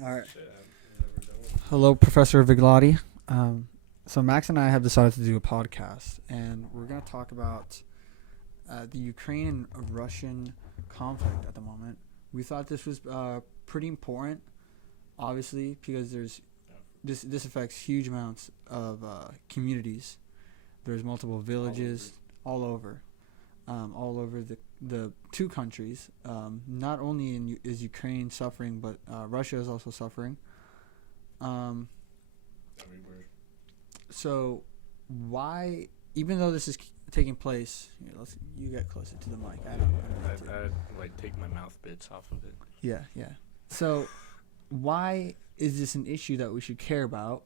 All right. Shit, never done. Hello, Professor Viglotti. So Max and I have decided to do a podcast, and we're going to talk about the Ukraine and Russian conflict at the moment. We thought this was pretty important, obviously, because this affects huge amounts of communities. There's multiple villages all over the two countries. Not only is Ukraine suffering, but Russia is also suffering. Um, Everywhere. so why, even though this is taking place, you get closer to the mic. I don't need to. I like take my mouth bits off of it. Yeah, yeah. So why is this an issue that we should care about,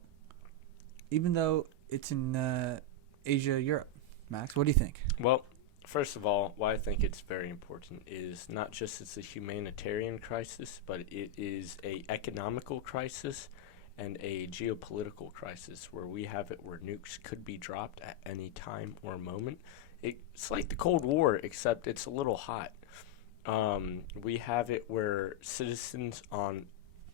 even though it's in Asia, Europe? Max, what do you think? Well, first of all, why I think it's very important is not just it's a humanitarian crisis, but it is a economical crisis and a geopolitical crisis where we have it where nukes could be dropped at any time or moment. It's like the Cold War, except it's a little hot. We have it where citizens on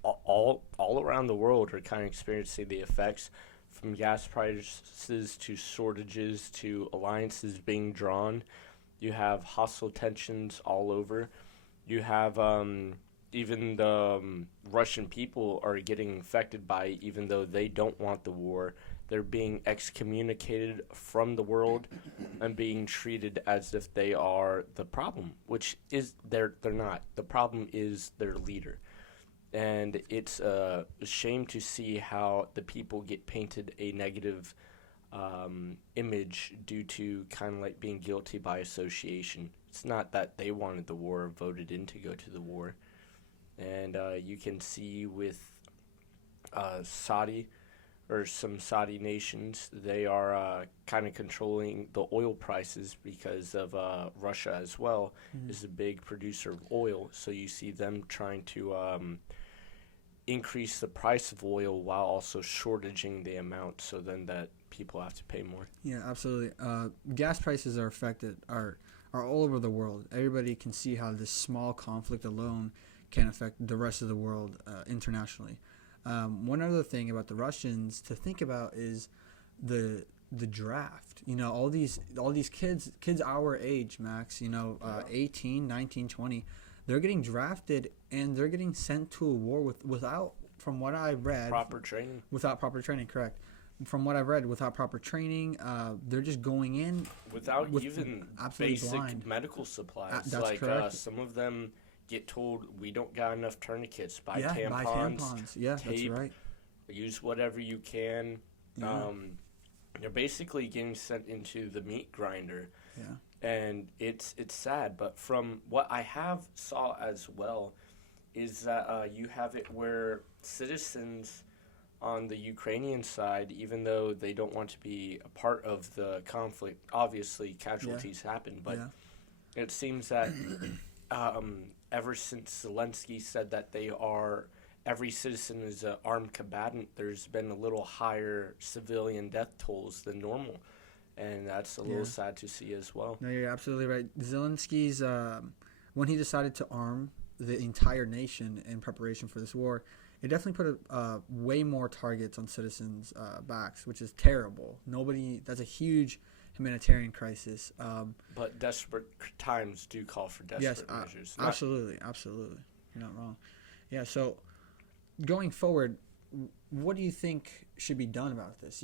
all around the world are kind of experiencing the effects from gas prices to shortages to alliances being drawn. You have hostile tensions all over. You have even the Russian people are getting affected by it, even though they don't want the war. They're being excommunicated from the world and being treated as if they are the problem, which is they're not. The problem is their leader. And it's a shame to see how the people get painted a negative image due to kind of like being guilty by association. It's not that they wanted the war or voted in to go to the war. And you can see with Saudi or some Saudi nations, they are kind of controlling the oil prices because of Russia as well is a big producer of oil. So you see them trying to increase the price of oil while also shortaging the amount so then that people have to pay more. Yeah, absolutely. Gas prices are affected are all over the world. Everybody can see how this small conflict alone can affect the rest of the world internationally. One other thing about the Russians to think about is the draft. You know, all these kids our age, Max, 18, 19, 20, they're getting drafted and they're getting sent to a war without, from what I read, Proper training. without proper training, correct. From what I've read, without proper training, they're just going in Without with even absolutely basic blind. medical supplies. That's like correct. some of them get told we don't got enough tourniquets. Buy Yeah, tampons, buy tampons. Yeah, that's tape, right. use whatever you can. Yeah, You're basically getting sent into the meat grinder. yeah, And it's sad, but from what I have saw as well is that you have it where citizens on the Ukrainian side, even though they don't want to be a part of the conflict, obviously casualties happen, but yeah, it seems that ever since Zelensky said that every citizen is an armed combatant, there's been a little higher civilian death tolls than normal. And that's a yeah. little sad to see as well. No, you're absolutely right. Zelensky's when he decided to arm the entire nation in preparation for this war, it definitely put way more targets on citizens' backs, which is terrible. That's a huge humanitarian crisis. But desperate times do call for Yes, desperate measures. absolutely, absolutely. You're not wrong. Yeah. So going forward, what do you think should be done about this?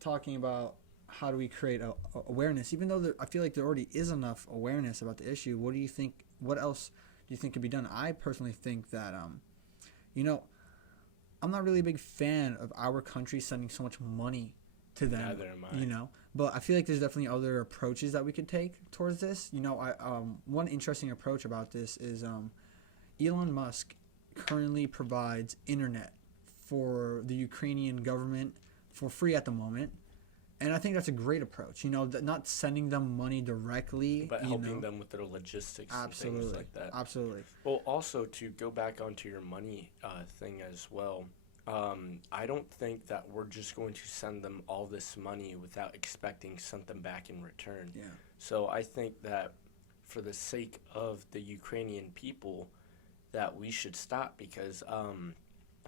Talking about how do we create awareness, even though I feel like there already is enough awareness about the issue. What do you think? What else do you think could be done? I personally think that you know, I'm not really a big fan of our country sending so much money to them. Neither am I. But I feel like there's definitely other approaches that we could take towards this. One interesting approach about this is Elon Musk currently provides internet for the Ukrainian government for free at the moment. And I think that's a great approach. Not sending them money directly, But helping them with their logistics and things like that. Absolutely. Well, also to go back onto your money thing as well, I don't think that we're just going to send them all this money without expecting something back in return. Yeah. So I think that for the sake of the Ukrainian people, that we should stop because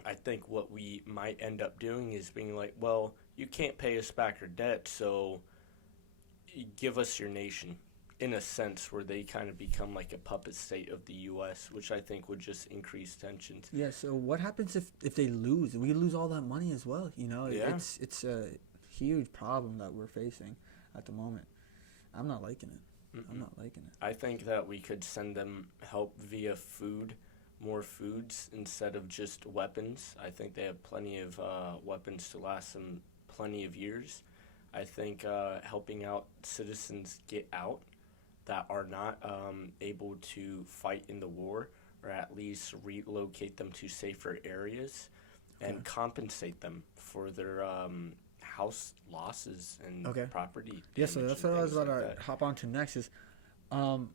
I think what we might end up doing is being like, well, you can't pay us back our debt, so give us your nation, in a sense where they kind of become like a puppet state of the U.S., which I think would just increase tensions. Yeah. So what happens if they lose? We lose all that money as well. Yeah. It's a huge problem that we're facing at the moment. I'm not liking it. I'm not liking it. I think that we could send them help via food, more foods instead of just weapons. I think they have plenty of weapons to last them plenty of years. I think helping out citizens get out that are not able to fight in the war, or at least relocate them to safer areas and compensate them for their house losses and Okay. property Yeah. So damage that's and what I was things about like to that. hop on to next. Is um,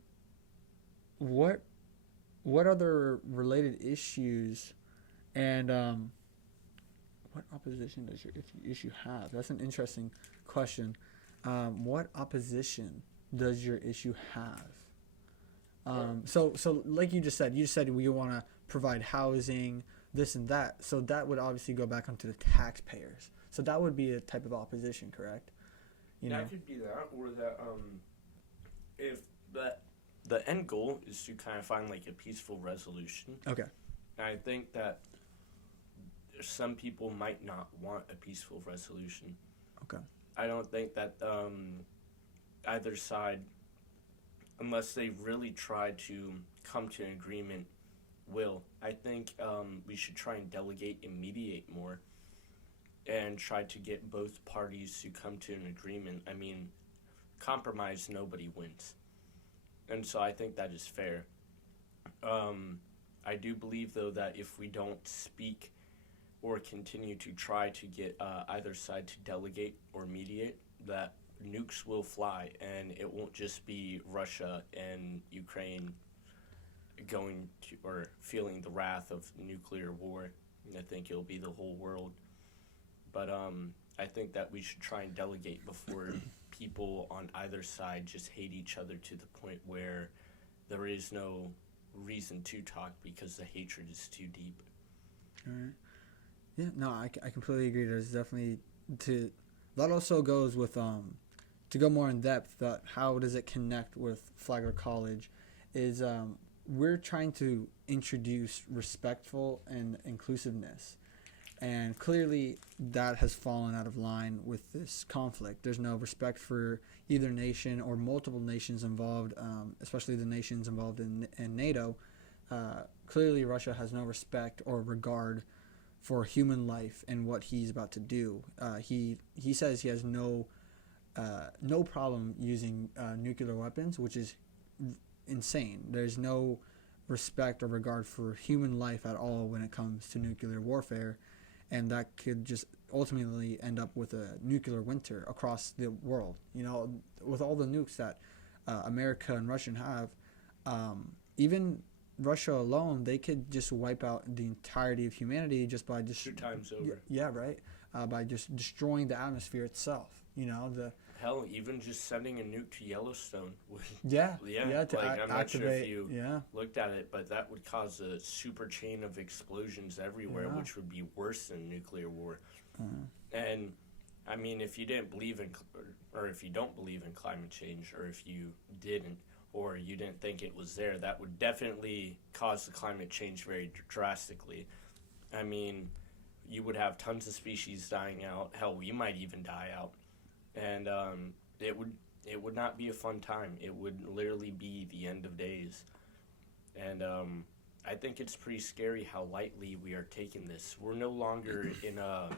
what what other related issues and what opposition does your issue have? That's an interesting question. What opposition does your issue have? So like you just said we want to provide housing, this and that. So that would obviously go back onto the taxpayers. So that would be a type of opposition, correct? You know. That could be that, or that if the end goal is to kind of find like a peaceful resolution. Okay. And I think that some people might not want a peaceful resolution. Okay. I don't think that either side, unless they really try to come to an agreement, will. I think we should try and delegate and mediate more and try to get both parties to come to an agreement. I mean, compromise, nobody wins. And so I think that is fair. I do believe, though, that if we don't speak or continue to try to get either side to delegate or mediate, that nukes will fly, and it won't just be Russia and Ukraine going to or feeling the wrath of nuclear war. I think it'll be the whole world. But I think that we should try and delegate before people on either side just hate each other to the point where there is no reason to talk because the hatred is too deep. All right. Yeah. No, I completely agree. There's definitely that also goes with to go more in depth. That how does it connect with Flagler College? Is we're trying to introduce respectful and inclusiveness. And clearly, that has fallen out of line with this conflict. There's no respect for either nation or multiple nations involved, especially the nations involved in NATO. Clearly, Russia has no respect or regard for human life and what he's about to do. He says he has no problem using nuclear weapons, which is insane. There's no respect or regard for human life at all when it comes to nuclear warfare. And that could just ultimately end up with a nuclear winter across the world. With all the nukes that America and Russia have, even Russia alone, they could just wipe out the entirety of humanity just by just 2 times over. Yeah, right. By just destroying the atmosphere itself. Hell, even just sending a nuke to Yellowstone would. Yeah. To I'm not sure if you yeah. looked at it, but that would cause a super chain of explosions everywhere, Yeah. which would be worse than nuclear war. And I mean, if you didn't believe in, or if you don't believe in climate change, or if you didn't, or you didn't think it was there, that would definitely cause the climate change very drastically. I mean, you would have tons of species dying out. Hell, we might even die out. And it would not be a fun time. It would literally be the end of days. And I think it's pretty scary how lightly we are taking this. We're no longer in a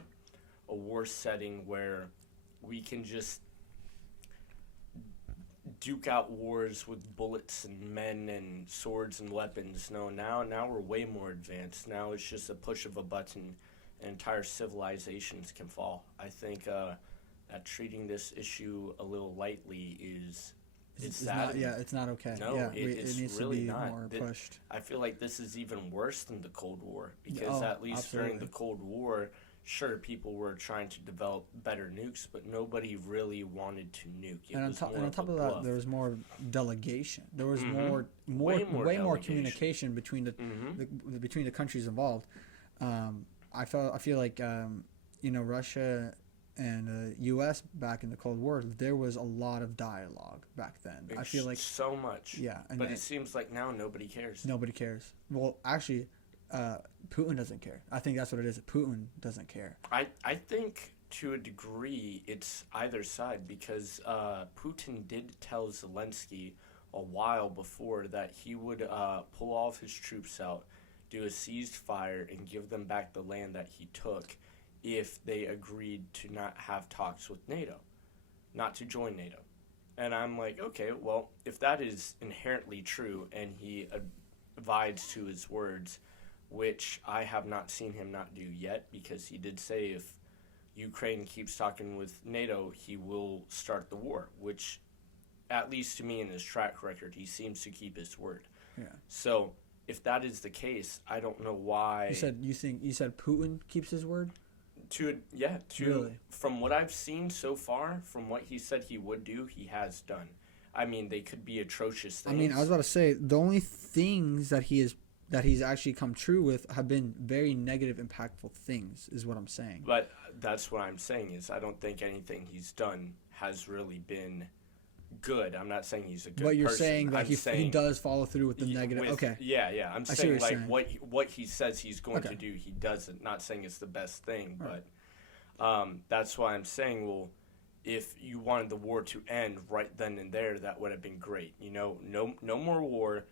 war setting where we can just duke out wars with bullets and men and swords and weapons. No, now we're way more advanced. Now it's just a push of a button and entire civilizations can fall. I think that treating this issue a little lightly is sad. It's not okay. No, yeah, it's it needs really to be not. more pushed. I feel like this is even worse than the Cold War because at least absolutely. during the Cold War, sure, people were trying to develop better nukes, but nobody really wanted to nuke. It And on was top, more and on of top a of that, bluff. there was more delegation. There was Mhm. way more delegation. communication between between the countries involved. I feel like Russia and U.S. back in the Cold War, there was a lot of dialogue back then. I feel like so much. yeah, But it seems like now nobody cares. nobody cares. Well, actually, Putin doesn't care. I think that's what it is. Putin doesn't care. I think to a degree it's either side because Putin did tell Zelensky a while before that he would pull all of his troops out, do a ceasefire, and give them back the land that he took if they agreed to not have talks with NATO, not to join NATO. And I'm like, okay, well, if that is inherently true and he abides to his words, which I have not seen him not do yet, because he did say if Ukraine keeps talking with NATO, he will start the war, which, at least to me in his track record, he seems to keep his word. Yeah. So if that is the case, I don't know why. You said Putin keeps his word? Really? From what I've seen so far, from what he said he would do, he has done. I mean, they could be atrocious things. I mean, I was about to say the only things that he's actually come true with have been very negative, impactful things, is what I'm saying. But that's what I'm saying is I don't think anything he's done has really been good. I'm not saying he's a good person. But you're saying that he does follow through with the negative. Okay. Yeah. I'm saying like what he says he's going to do, he doesn't. Not saying it's the best thing, right. But that's why I'm saying, well, if you wanted the war to end right then and there, that would have been great. No more war.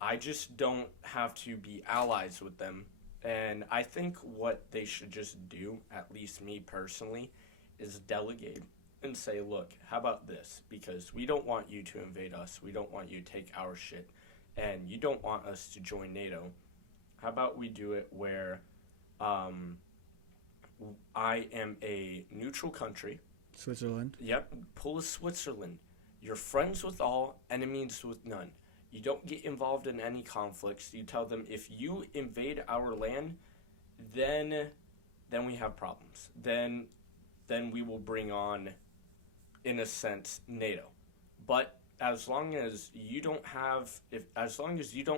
I just don't have to be allies with them. And I think what they should just do, at least me personally, is delegate and say, look, how about this? Because we don't want you to invade us. We don't want you to take our shit. And you don't want us to join NATO. How about we do it where I am a neutral country. Switzerland. Yep. Pull a Switzerland. You're friends with all, enemies with none. You don't get involved in any conflicts. You tell them if you invade our land, then we have problems. Then we will bring on, in a sense, NATO. But as long as you don't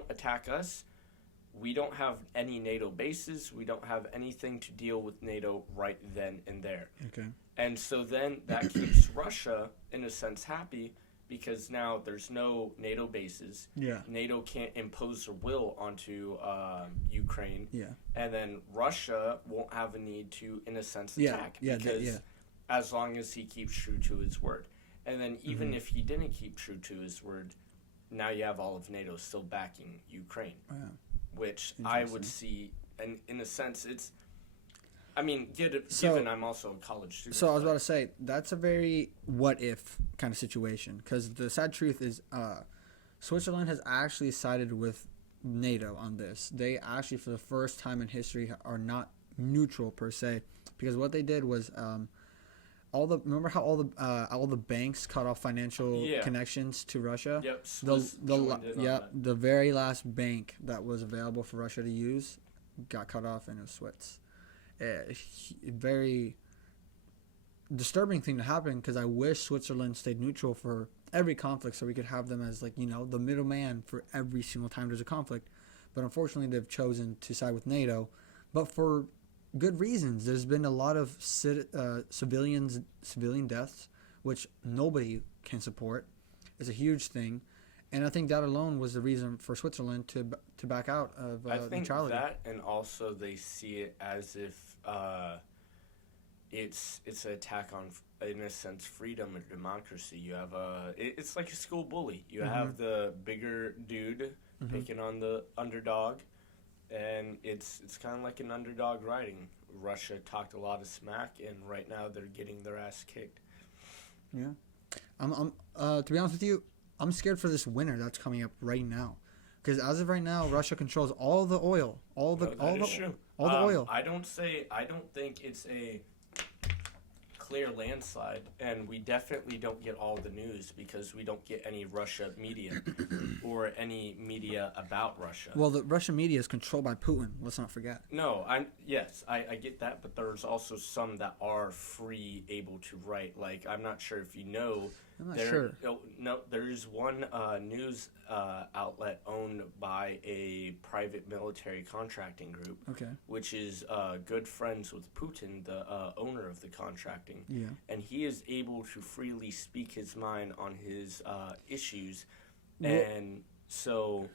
attack us, we don't have any NATO bases. We don't have anything to deal with NATO right then and there. Okay. And so then that keeps Russia, in a sense, happy, because now there's no NATO bases. Yeah. NATO can't impose their will onto Ukraine. Yeah. And then Russia won't have a need to, in a sense, attack. Because as long as he keeps true to his word. And then even if he didn't keep true to his word, now you have all of NATO still backing Ukraine. Oh, yeah. Which I would see, and in a sense, it's... I mean, given I'm also a college student. So I was about to say, that's a very what-if kind of situation. Because the sad truth is Switzerland has actually sided with NATO on this. They actually, for the first time in history, are not neutral, per se. Because what they did was... remember how all the banks cut off financial connections to Russia? Yep. The very last bank that was available for Russia to use got cut off, and it was Swiss. Very disturbing thing to happen, because I wish Switzerland stayed neutral for every conflict, so we could have them as the middleman for every single time there's a conflict. But unfortunately, they've chosen to side with NATO, but for good reasons. There's been a lot of civilian deaths, which nobody can support. It's a huge thing, and I think that alone was the reason for Switzerland to back out of neutrality. That, and also they see it as if it's an attack on, in a sense, freedom and democracy. You have it's like a school bully. You have the bigger dude picking on the underdog. And it's kind of like an underdog riding. Russia talked a lot of smack, and right now they're getting their ass kicked. Yeah, I'm to be honest with you, I'm scared for this winter that's coming up right now, because as of right now, Russia controls all the oil, all the oil. I don't think it's a clear landslide, and we definitely don't get all the news because we don't get any Russia media. or any media about Russia. Well, the Russian media is controlled by Putin. Let's not forget. No, I get that, but there's also some that are free, able to write. Like, I'm not sure if you know. I'm not sure. No, there's one news outlet owned by a private military contracting group, Okay. which is good friends with Putin, the owner of the contracting. Yeah. And he is able to freely speak his mind on his issues. Well- And so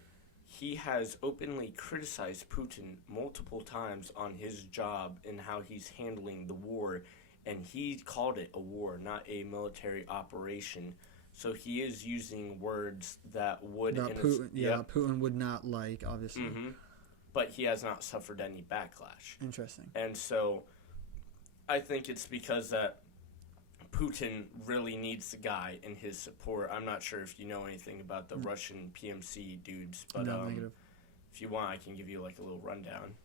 he has openly criticized Putin multiple times on his job and how he's handling the war. And he called it a war, not a military operation. So he is using words that would... That Putin would not like, obviously. Mm-hmm. But he has not suffered any backlash. Interesting. And so I think it's because that Putin really needs the guy in his support. I'm not sure if you know anything about the Russian PMC dudes, but No, negative. if you want, I can give you like a little rundown.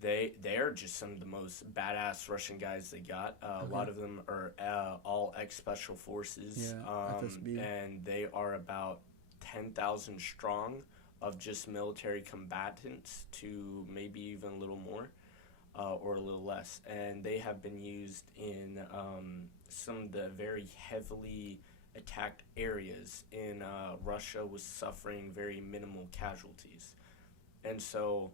They are just some of the most badass Russian guys they got. A lot of them are all ex-special forces, FSB. and they are about 10,000 strong of just military combatants to maybe even a little more. Or a little less, and they have been used in some of the very heavily attacked areas in Russia was suffering very minimal casualties. And so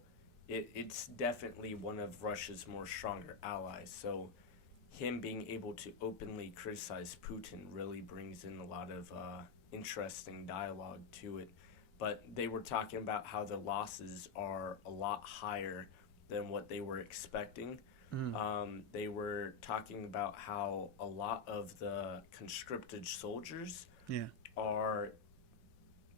it's definitely one of Russia's more stronger allies. So him being able to openly criticize Putin really brings in a lot of interesting dialogue to it. But they were talking about how the losses are a lot higher than what they were expecting. They were talking about how a lot of the conscripted soldiers are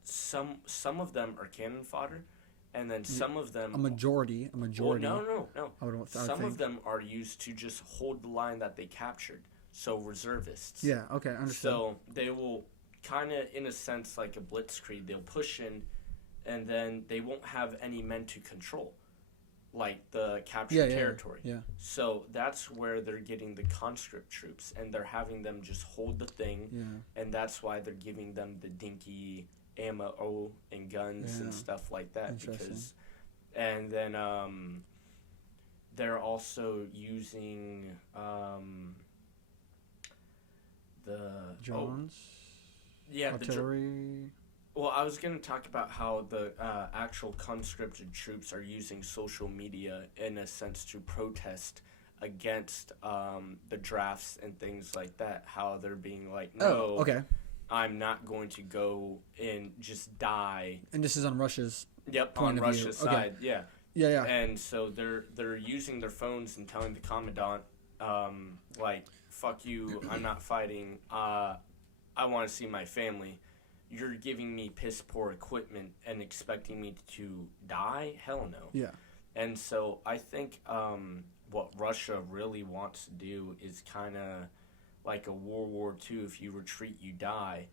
some of them are cannon fodder, and then some of them A majority. Well, no. I Some think. of them are used to just hold the line that they captured. So reservists. Yeah. Okay. Understood. So they will kind of, in a sense, like a blitzkrieg. They'll push in, and then they won't have any men to control, like the captured territory. Yeah. So that's where they're getting the conscript troops, and they're having them just hold the thing, Yeah. and that's why they're giving them the dinky ammo and guns and Yeah. stuff like that. Interesting. And then they're also using the Drones. the Artillery. Well, I was going to talk about how the actual conscripted troops are using social media in a sense to protest against the drafts and things like that. How they're being like, no, okay. I'm not going to go and just die. And this is on Russia's. Yep, point on of view. Russia's Okay. side, yeah. Yeah. And so they're using their phones and telling the commandant, like, fuck you, I'm not fighting. I want to see my family. You're giving me piss poor equipment and expecting me to die? Hell no. Yeah. And so I think what Russia really wants to do is kind of like a World War II. If you retreat, you die.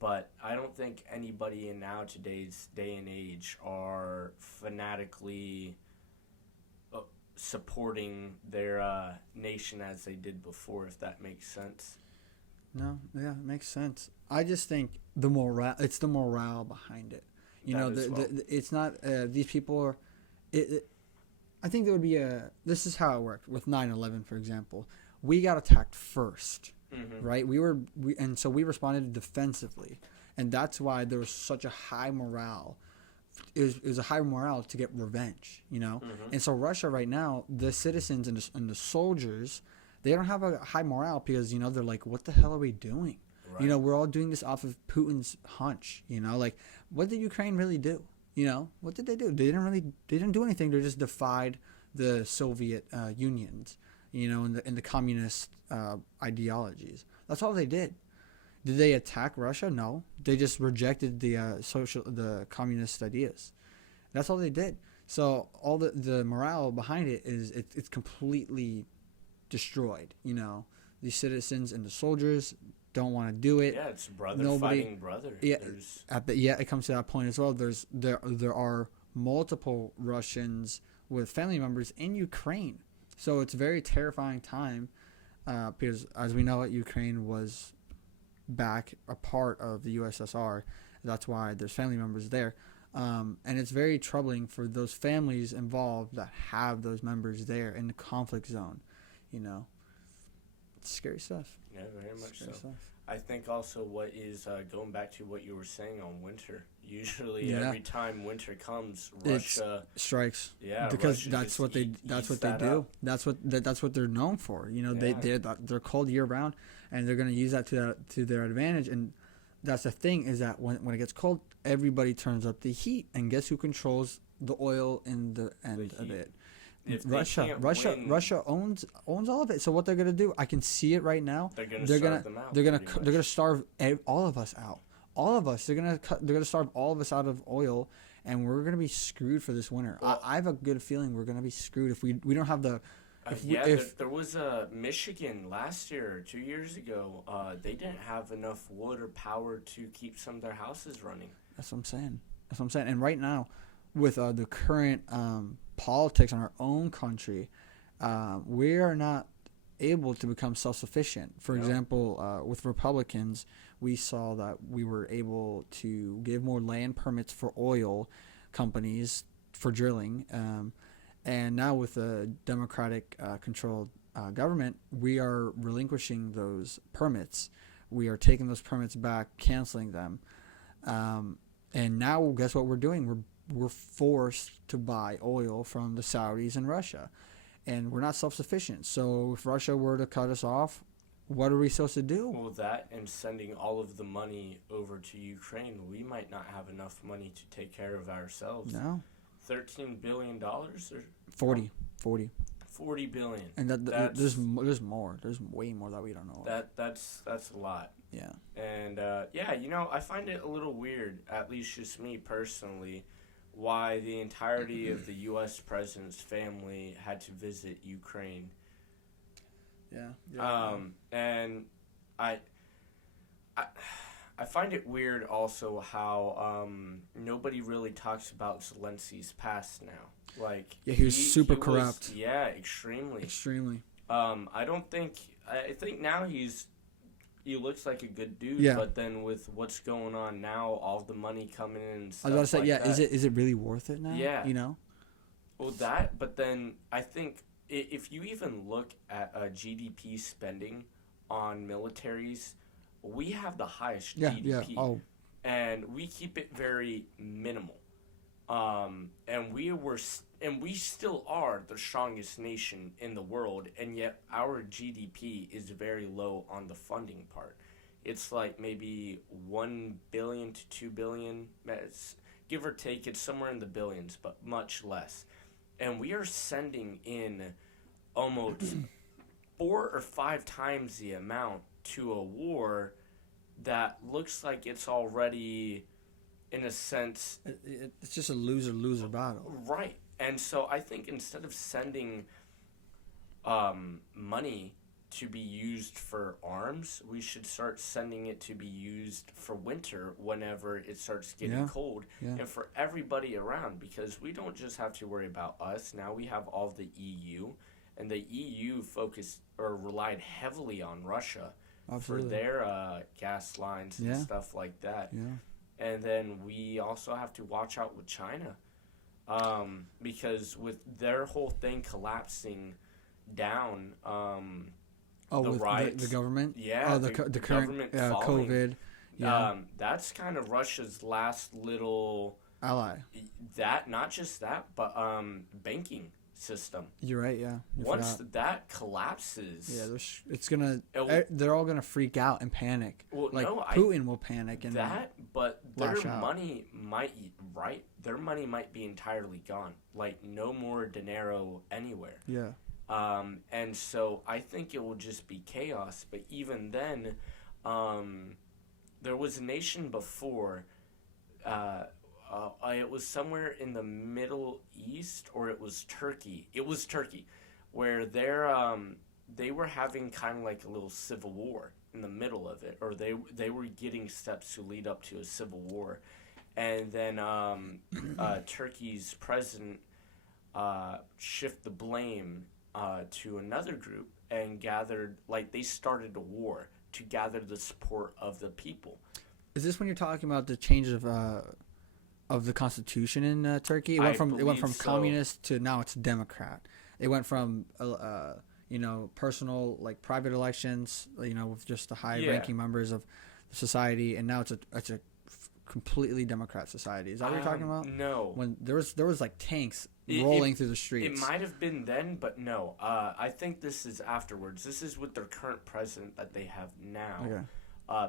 But I don't think anybody in now today's day and age are fanatically supporting their nation as they did before, if that makes sense. No. Yeah. It makes sense. I just think the morale. It's the morale behind it. You know, it's not these people are. I think there would be a. This is how it worked with 9/11, for example. We got attacked first, right? And so we responded defensively, and that's why there was such a high morale. It was a high morale to get revenge, you know. And so Russia right now, the citizens and the soldiers, they don't have a high morale because they're like, what the hell are we doing? Right. You know, we're all doing this off of Putin's hunch. You know, like what did Ukraine really do? You know, what did they do? They didn't do anything. They just defied the Soviet Unions. You know, in the communist ideologies. That's all they did. Did they attack Russia? No. They just rejected the communist ideas. That's all they did. So all the morale behind it is it's completely destroyed. You know, the citizens and the soldiers don't want to do it. Yeah, it's brother fighting brother. Yeah, it comes to that point as well. There are multiple Russians with family members in Ukraine. So it's a very terrifying time because, as we know, Ukraine was back a part of the USSR, That's why there's family members there. And it's very troubling for those families involved that have those members there in the conflict zone. You know, it's scary stuff. Yeah, very much so. Scary stuff. I think also what is going back to what you were saying on winter. Usually, Yeah. every time winter comes, It's Russia, strikes. yeah, Because Russia that's just what they eats do. that up. That's what they're known for. You know, Yeah. they're cold year round, and they're gonna use that to their advantage. And that's the thing, is that when it gets cold, everybody turns up the heat, and guess who controls the oil in the end of heat. it? If they can't win, Russia owns all of it. So what they're gonna do? I can see it right now. they're gonna They're starve them out. They're pretty much. gonna starve all of us out. All of us. They're gonna starve all of us out of oil, and we're gonna be screwed for this winter. Well, I have a good feeling we're gonna be screwed if we don't have the. There was a Michigan last year or 2 years ago. They didn't have enough wood or power to keep some of their houses running. That's what I'm saying. And right now, with the current politics in our own country, we are not able to become self-sufficient. For No. example, with Republicans, we saw that we were able to give more land permits for oil companies for drilling. And now with a Democratic controlled government, we are relinquishing those permits. We are taking those permits back, canceling them. And now guess what we're doing? We're forced to buy oil from the Saudis and Russia. And we're not self-sufficient. So if Russia were to cut us off, what are we supposed to do? Well, that and sending all of the money over to Ukraine, we might not have enough money to take care of ourselves. No. $13 billion or 40. $40 billion. And That's- there's more. There's way more that we don't know of. That's a lot. Yeah. And yeah, I find it a little weird, at least just me personally, why the entirety of the U.S. president's family had to visit Ukraine. Yeah. And I find it weird also how nobody really talks about Zelensky's past now. Like, Yeah, he was super corrupt. Yeah, extremely. Extremely. I think now he looks like a good dude, Yeah. but then with what's going on now, all the money coming in and stuff I was about to say, like yeah, that. is it really worth it now? Yeah. You know? Well, that, but then I think if you even look at GDP spending on militaries, we have the highest Yeah, GDP. yeah. Oh, And we keep it very minimal. And we still are the strongest nation in the world, and yet our GDP is very low on the funding part. It's like maybe 1 billion to 2 billion, give or take. It's somewhere in the billions, but much less. And we are sending in almost 4 or 5 times the amount to a war that looks like it's already, in a sense, it's just a loser battle. right. And so I think instead of sending money to be used for arms, we should start sending it to be used for winter whenever it starts getting Yeah. cold, Yeah. and for everybody around, because we don't just have to worry about us. Now we have all of the EU, and the EU focused or relied heavily on Russia Absolutely. for their gas lines and Yeah. stuff like that. Yeah. And then we also have to watch out with China, because with their whole thing collapsing down, Oh, the with riots. the government? Yeah, Oh, the current government falling. COVID. Yeah. That's kind of Russia's last little, Ally. that, not just that, but banking system. You're right, yeah. I Once forgot. that collapses, Yeah, it's gonna. It will- They're all gonna freak out and panic. well, Like no, Putin will panic and but their lash out. money their money might be entirely gone. Like, no more dinero anywhere. yeah. And so I think it will just be chaos. But even then, there was a nation before, it was somewhere in the Middle East, or it was Turkey. It was Turkey, where they were having kind of like a little civil war in the middle of it, or they were getting steps to lead up to a civil war. And then Turkey's president shift the blame to another group and gathered, like, they started a war to gather the support of the people. Is this when you're talking about the change of the constitution in Turkey? It I went from believe so. communist to now it's Democrat. It went from personal like private elections, with just the high ranking members of the society, and now it's a completely Democrat society. Is that what you're talking about? No. When there was like tanks rolling through the streets. It might have been then, but no. I think this is afterwards. This is with their current president that they have now. Okay.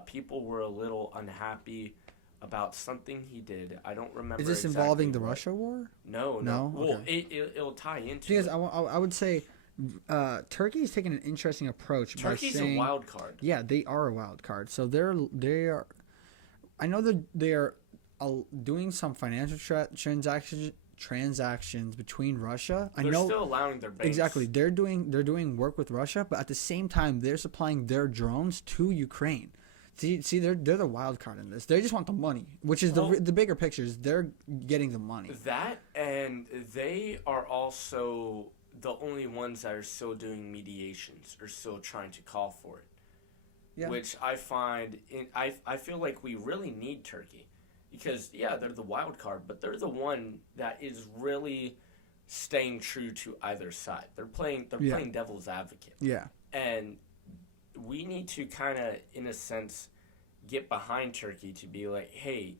People were a little unhappy about something he did. I don't remember. Is this exactly involving the what. Russia war? No. No? Well, Okay. it'll tie into Because it. I would say Turkey is taking an interesting approach. Turkey's by saying, a wild card. Yeah, they are a wild card. So they are. I know that they are doing some financial transactions between Russia. They're still allowing their base. Exactly. They're doing work with Russia, but at the same time they're supplying their drones to Ukraine. See, they're the wild card in this. They just want the money, which is the bigger picture. Is they're getting the money. That, and they are also the only ones that are still doing mediations or still trying to call for it. Yeah. Which I find, I feel like we really need Turkey. Because, yeah, they're the wild card, but they're the one that is really staying true to either side. They're playing devil's advocate. Yeah. And we need to kind of, in a sense, get behind Turkey to be like, hey,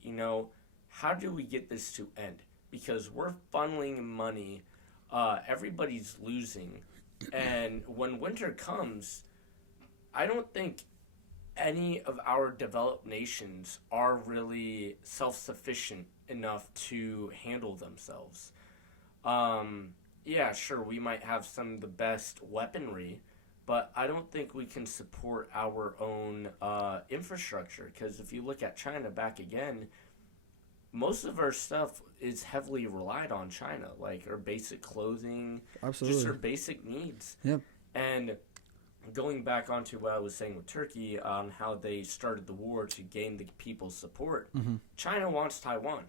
how do we get this to end? Because we're funneling money. Everybody's losing. And when winter comes, I don't think any of our developed nations are really self-sufficient enough to handle themselves. Yeah, sure, we might have some of the best weaponry, but I don't think we can support our own infrastructure. Because if you look at China back again, most of our stuff is heavily relied on China, like our basic clothing, Absolutely. just our basic needs. Yep. And going back onto what I was saying with Turkey on how they started the war to gain the people's support, China wants Taiwan.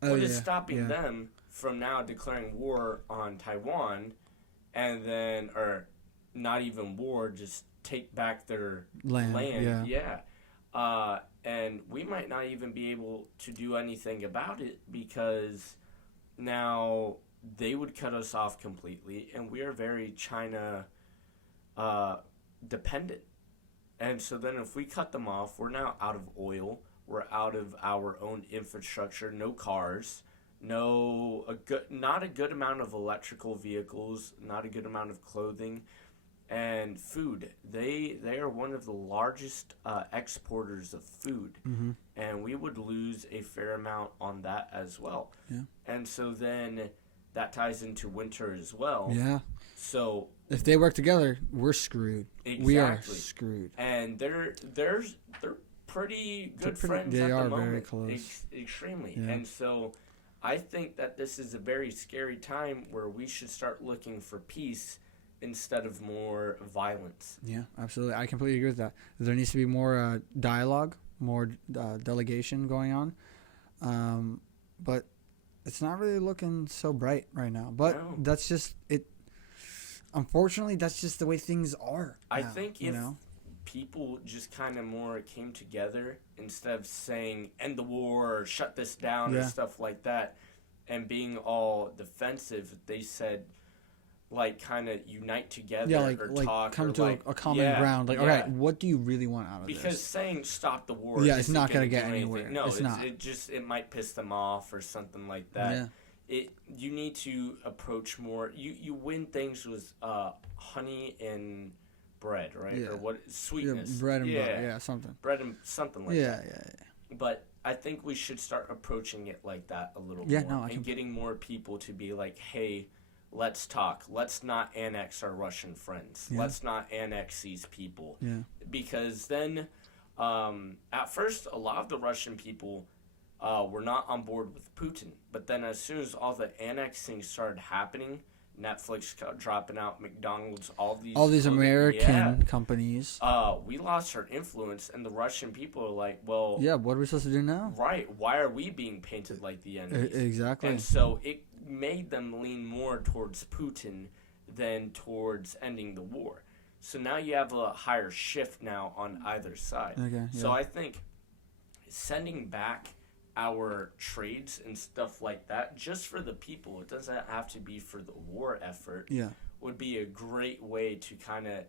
What is stopping them from now declaring war on Taiwan and then, or not even war, just take back their land? Yeah. And we might not even be able to do anything about it because now they would cut us off completely, and we are very China dependent. And so then if we cut them off, we're now out of oil, we're out of our own infrastructure, no cars, not a good amount of electrical vehicles, not a good amount of clothing, and food. They are one of the largest exporters of food, and we would lose a fair amount on that as well. Yeah. And so then that ties into winter as well. Yeah. So if they work together, we're screwed. Exactly. We are screwed. And they're pretty good friends they at are the moment. very close. Extremely. Yeah. And so I think that this is a very scary time where we should start looking for peace instead of more violence. Yeah, absolutely. I completely agree with that. There needs to be more dialogue, more delegation going on. But it's not really looking so bright right now. But that's just it. Unfortunately, that's just the way things are. I think if people just kind of more came together instead of saying end the war or shut this down or stuff like that and being all defensive, they said like kind of unite together or talk come or to a common ground. Like, all right, what do you really want out of this? Because saying stop the war it's not going to get anywhere. No, it's not. It might piss them off or something like that. Yeah. You need to approach more. You win things with honey and bread, right? Yeah. Or what sweetness? Yeah, bread and butter. Yeah, something. Bread and something like that. Yeah. But I think we should start approaching it like that a little more, and getting more people to be like, hey, let's talk. Let's not annex our Russian friends. Yeah. Let's not annex these people. Yeah. Because then, at first, a lot of the Russian people were not on board with Putin. But then as soon as all the annexing started happening, Netflix dropping out, McDonald's, all these American companies. We lost our influence, and the Russian people are like, well... Yeah, what are we supposed to do now? Right. Why are we being painted like the enemies? Exactly. And so it made them lean more towards Putin than towards ending the war. So now you have a higher shift now on either side. Okay, So I think sending back our trades and stuff like that, just for the people, it doesn't have to be for the war effort, Yeah. would be a great way to kind of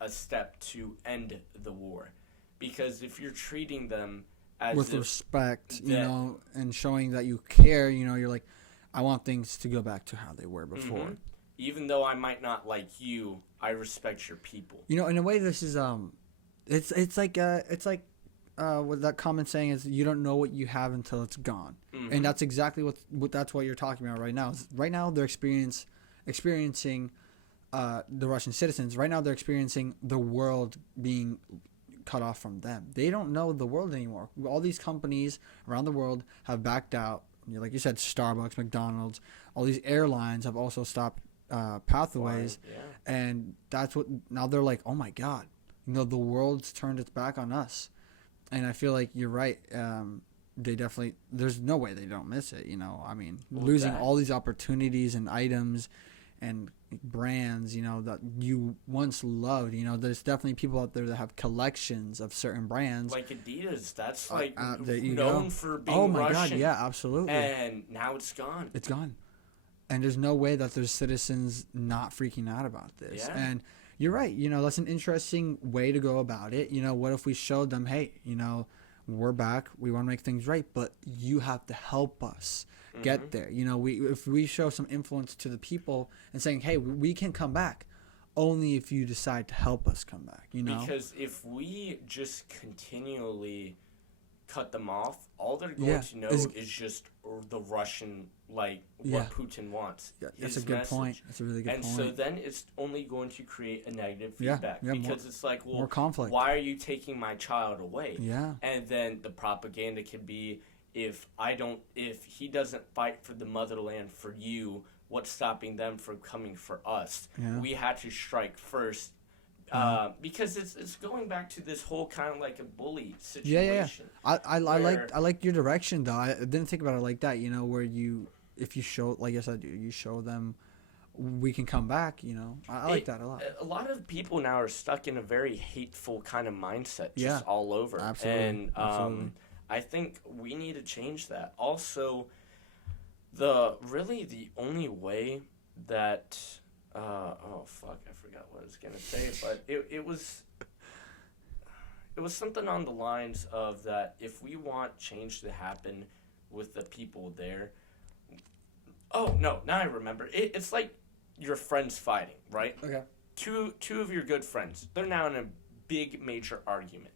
a step to end the war. Because if you're treating them as With if respect, you that- know, and showing that you care, you know, you're like, I want things to go back to how they were before. even though I might not like you, I respect your people. You know, in a way, this is it's like what that common saying is, you don't know what you have until it's gone, and that's exactly what that's what you're talking about right now. Right now, they're experiencing the Russian citizens. Right now, they're experiencing the world being cut off from them. They don't know the world anymore. All these companies around the world have backed out. Like you said, Starbucks, McDonald's, all these airlines have also stopped pathways, Yeah. and that's what now they're like, oh my god, you know, the world's turned its back on us. And I feel like you're right. They definitely, there's no way they don't miss it. You know, I mean, losing all these opportunities and items and brands, you know, that you once loved. You know, there's definitely people out there that have collections of certain brands. Like Adidas, that's like there you known go. for being Oh my Russian. god, yeah, absolutely. And now it's gone. It's gone. And there's no way that there's citizens not freaking out about this. Yeah. And you're right. You know, that's an interesting way to go about it. You know, what if we showed them, hey, you know, we're back. We want to make things right, but you have to help us get there. You know, if we show some influence to the people and saying, hey, we can come back, only if you decide to help us come back, you know? Because if we just continually cut them off, all they're going to know is just the Russian, like, what Putin wants. Yeah, that's his a good message. point. That's a really good and point. so then it's only going to create a negative Yeah, feedback. yeah, because it's like, well, more conflict. why are you taking my child away? Yeah. And then the propaganda could be, if he doesn't fight for the motherland for you, what's stopping them from coming for us? Yeah. We had to strike first. Because it's going back to this whole kind of like a bully situation. Yeah. I like your direction though. I didn't think about it like that. You know, where if you show, like I said, you show them we can come back. You know, I like that a lot. A lot of people now are stuck in a very hateful kind of mindset, just all over. Absolutely. And Absolutely. I think we need to change that. Also, the only way that oh fuck, I forgot what I was gonna say, but it was something on the lines of that if we want change to happen with the people there. Oh no, now I remember. It's like your friends fighting, right? Okay. Two of your good friends, they're now in a big major argument,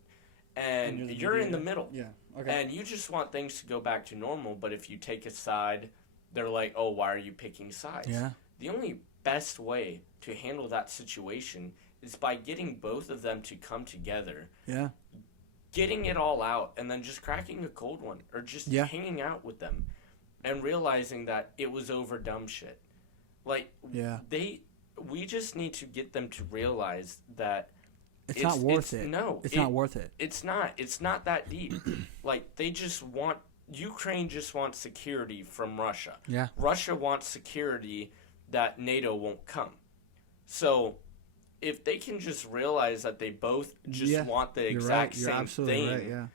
and you're in the middle. Yeah. Okay. And you just want things to go back to normal, but if you take a side, they're like, oh, why are you picking sides? Yeah. The only best way to handle that situation is by getting both of them to come together, Yeah. getting it all out, and then just cracking a cold one, or just hanging out with them, and realizing that it was over dumb shit. Like, we just need to get them to realize that it's not worth it. No. It's not worth it. It's not. It's not that deep. Like, they just want... Ukraine just wants security from Russia. Yeah. Russia wants security that NATO won't come. So, if they can just realize that they both just want the exact same thing, right, yeah.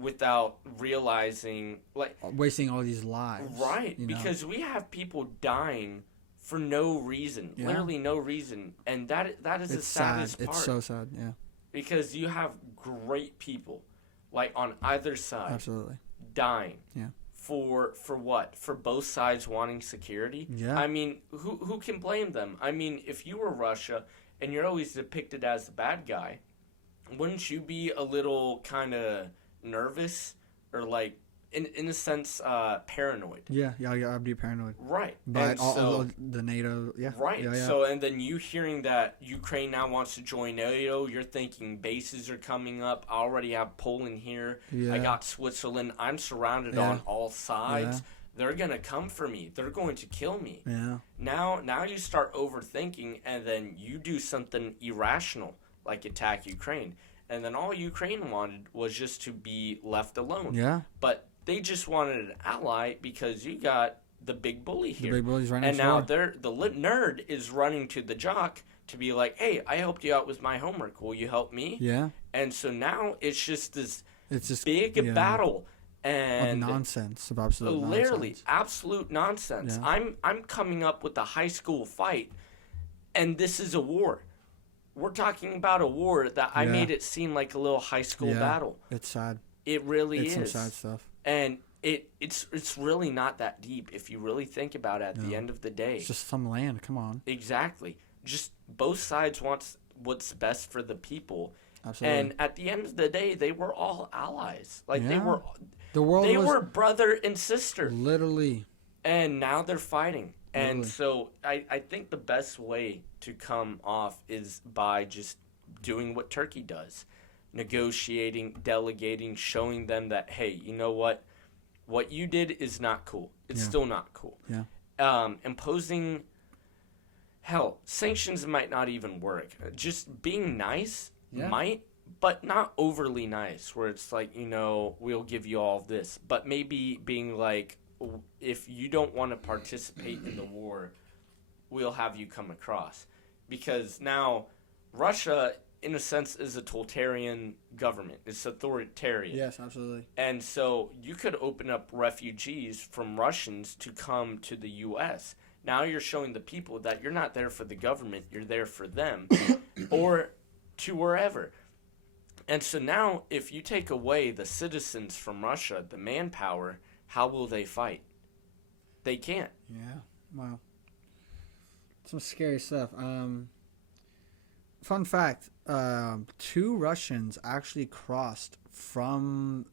without realizing, like, wasting all these lives. right? You know? Because we have people dying for no reason, literally no reason, and that is the saddest part. It's so sad, yeah. Because you have great people, like on either side, absolutely dying. Yeah. For what? For both sides wanting security? Yeah. I mean, who can blame them? I mean, if you were Russia and you're always depicted as the bad guy, wouldn't you be a little kind of nervous or like, in a sense, paranoid? Yeah, I'd be paranoid. Right. But and all the NATO, Right. Yeah. So, and then you hearing that Ukraine now wants to join NATO, you're thinking bases are coming up. I already have Poland here. Yeah. I got Switzerland. I'm surrounded on all sides. They're going to come for me. They're going to kill me. Yeah. Now you start overthinking, and then you do something irrational, like attack Ukraine. And then all Ukraine wanted was just to be left alone. Yeah. But they just wanted an ally because you got the big bully here. The big bully's right and next now door. the nerd is running to the jock to be like, hey, I helped you out with my homework. Will you help me? Yeah. And so now it's just this It's just big battle. of And nonsense, of absolute literally nonsense. absolute nonsense. Yeah. I'm coming up with a high school fight, and this is a war. We're talking about a war that I Yeah. made it seem like a little high school Yeah. battle. It's sad. It really It's some is. sad stuff. And it's really not that deep if you really think about it at the No. end of the day. It's just some land. Come on. Exactly. Just both sides want what's best for the people. Absolutely. And at the end of the day, they were all allies. Like Yeah. they the world was were brother and sister. literally. And now they're fighting. And Literally. so I think the best way to come off is by just doing what Turkey does. Negotiating, delegating, showing them that, hey, you know what? What you did is not cool. It's Yeah. still not cool. Yeah. Imposing, hell, sanctions might not even work. Just being nice Yeah. might, but not overly nice, where it's like, we'll give you all of this. But maybe being like, if you don't want to participate in the war, we'll have you come across. Because now Russia, in a sense, is a totalitarian government. It's authoritarian. Yes, absolutely. And so you could open up refugees from Russians to come to the U.S. Now you're showing the people that you're not there for the government, you're there for them, or to wherever. And so now, if you take away the citizens from Russia, the manpower, how will they fight? They can't. Yeah. Wow. Some scary stuff. Fun fact: 2 Russians actually crossed from,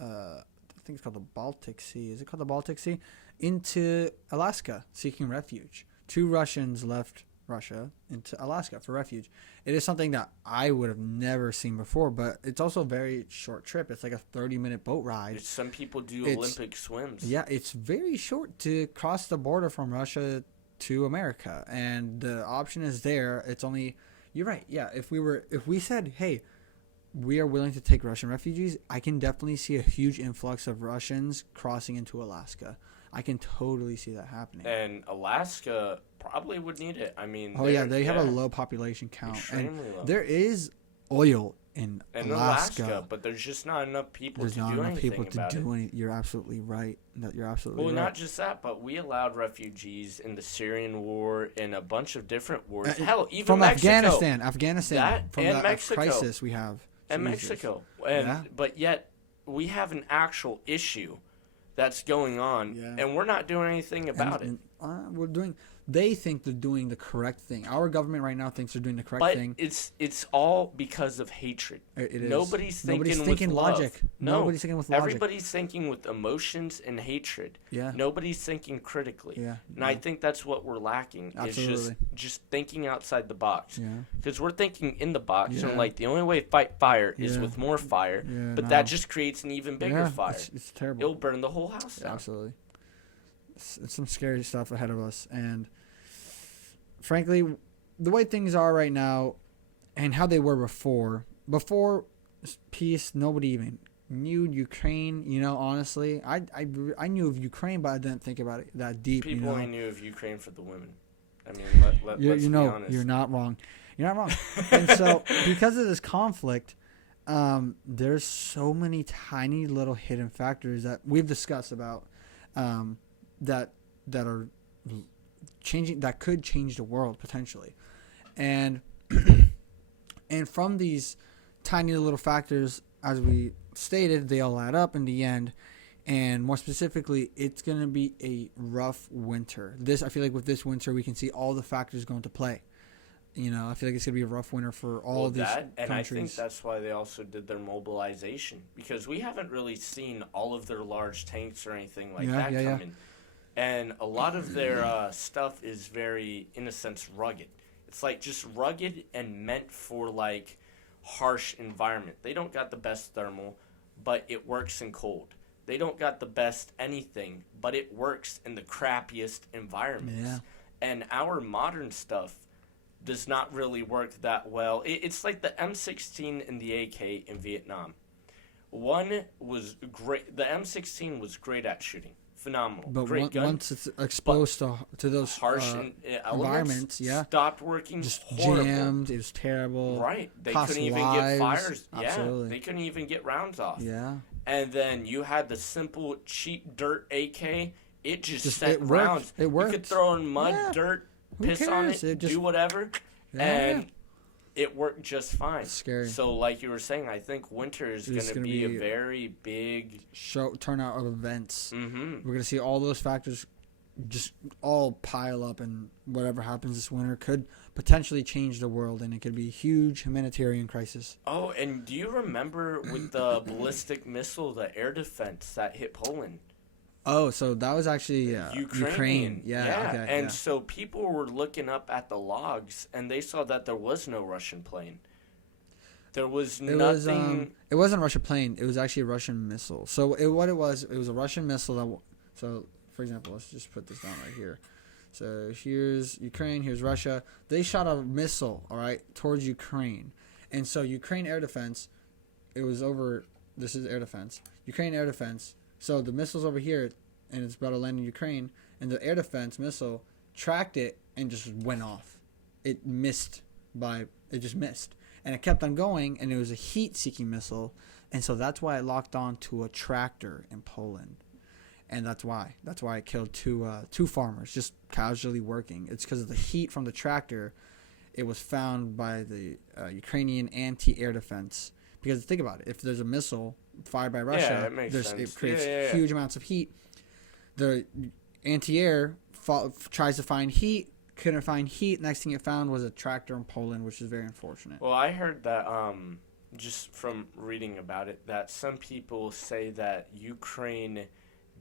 I think it's called the Baltic Sea. Is it called the Baltic Sea? Into Alaska, seeking refuge. 2 Russians left Russia into Alaska for refuge. It is something that I would have never seen before, but it's also a very short trip. It's like a 30-minute boat ride. Some people do It's- Olympic swims. Yeah, it's very short to cross the border from Russia to America, and the option is there. It's only, you're right. Yeah, if we said, hey, we are willing to take Russian refugees, I can definitely see a huge influx of Russians crossing into Alaska. I can totally see that happening. And Alaska probably would need it. I mean, Oh yeah, they have a low population count, and extremely low. there is oil in Alaska. But there's just not enough people There's to not do enough anything people to about it. do anything. You're absolutely right. You're absolutely Well, right. not just that, but we allowed refugees in the Syrian war and a bunch of different wars. Uh, Hell, even from Mexico. Afghanistan, That from and that Mexico. crisis we have. And Jesus. Mexico. Yeah. But yet, we have an actual issue that's going on, Yeah. and we're not doing anything about it. We're doing. They think they're doing the correct thing. Our government right now thinks they're doing the correct But thing. it's all because of hatred. It is. Nobody's thinking thinking with logic. love. No, Nobody's thinking with logic. everybody's thinking with emotions and hatred. Yeah. Nobody's thinking critically. Yeah. And I think that's what we're lacking. Is Absolutely. just thinking outside the box. Yeah. Because we're thinking in the box, Yeah. and like the only way to fight fire is Yeah. with more fire. Yeah, But no. that just creates an even bigger Yeah, fire. It's terrible. It'll burn the whole house down. Absolutely. It's some scary stuff ahead of us, and frankly, the way things are right now, and how they were before peace, nobody even knew Ukraine. Honestly, I knew of Ukraine, but I didn't think about it that deep. People only you knew of Ukraine for the women. I mean, let's you be honest. you're not wrong. You're not wrong. And so, because of this conflict, there's so many tiny little hidden factors that we've discussed about that are changing, that could change the world potentially, and and from these tiny little factors, as we stated, they all add up in the end. And more specifically, it's going to be a rough winter. I feel like with this winter, we can see all the factors go into play. I feel like it's going to be a rough winter for all of these and I think countries. that's why they also did their mobilization, because we haven't really seen all of their large tanks or anything like that come in. And a lot of their stuff is very, in a sense, rugged. It's like just rugged and meant for like harsh environment. They don't got the best thermal, but it works in cold. They don't got the best anything, but it works in the crappiest environments. Yeah. And our modern stuff does not really work that well. It's like the M16 and the AK in Vietnam. One was great. The M16 was great at shooting. phenomenal. But Great gun. once it's exposed to those Harsh environments, yeah, stopped working. just horrible. jammed. It was terrible. Right. They Cost couldn't even lives. get fires. Absolutely. Yeah. They couldn't even get rounds off. Yeah. And then you had the simple, cheap dirt AK. It just Just sent it worked. rounds. It worked. You could throw in mud, Yeah. dirt, Who piss on cares? it, It just- do whatever, Yeah. and it worked just fine. It's scary. So, like you were saying, I think winter is It's going to gonna be a be- very big. Turnout of events. Mm-hmm. We're gonna see all those factors just all pile up, and whatever happens this winter could potentially change the world, and it could be a huge humanitarian crisis. Oh, and do you remember with the ballistic missile, the air defense that hit Poland? Oh, so that was actually Ukraine. Yeah. Okay. And yeah. so people were looking up at the logs, and they saw that there was no Russian plane. There was It nothing. was it wasn't a Russian plane. It was actually a Russian missile. So what it was a Russian missile that. So for example, let's just put this down right here. So here's Ukraine. Here's Russia. They shot a missile, all right, towards Ukraine, and so Ukraine air defense. It was over. This is air defense. Ukraine air defense. So the missile's over here, and it's about to land in Ukraine, and the air defense missile tracked it and just went off. It just missed. And it kept on going, and it was a heat-seeking missile, and so that's why it locked on to a tractor in Poland. And that's why it killed two farmers just casually working. It's because of the heat from the tractor. It was found by the Ukrainian anti-air defense. Because think about it, if there's a missile fired by Russia, that makes sense. it creates Yeah. huge amounts of heat. The anti-air tries to find heat, couldn't find heat. Next thing it found was a tractor in Poland, which is very unfortunate. Well, I heard that just from reading about it, that some people say that Ukraine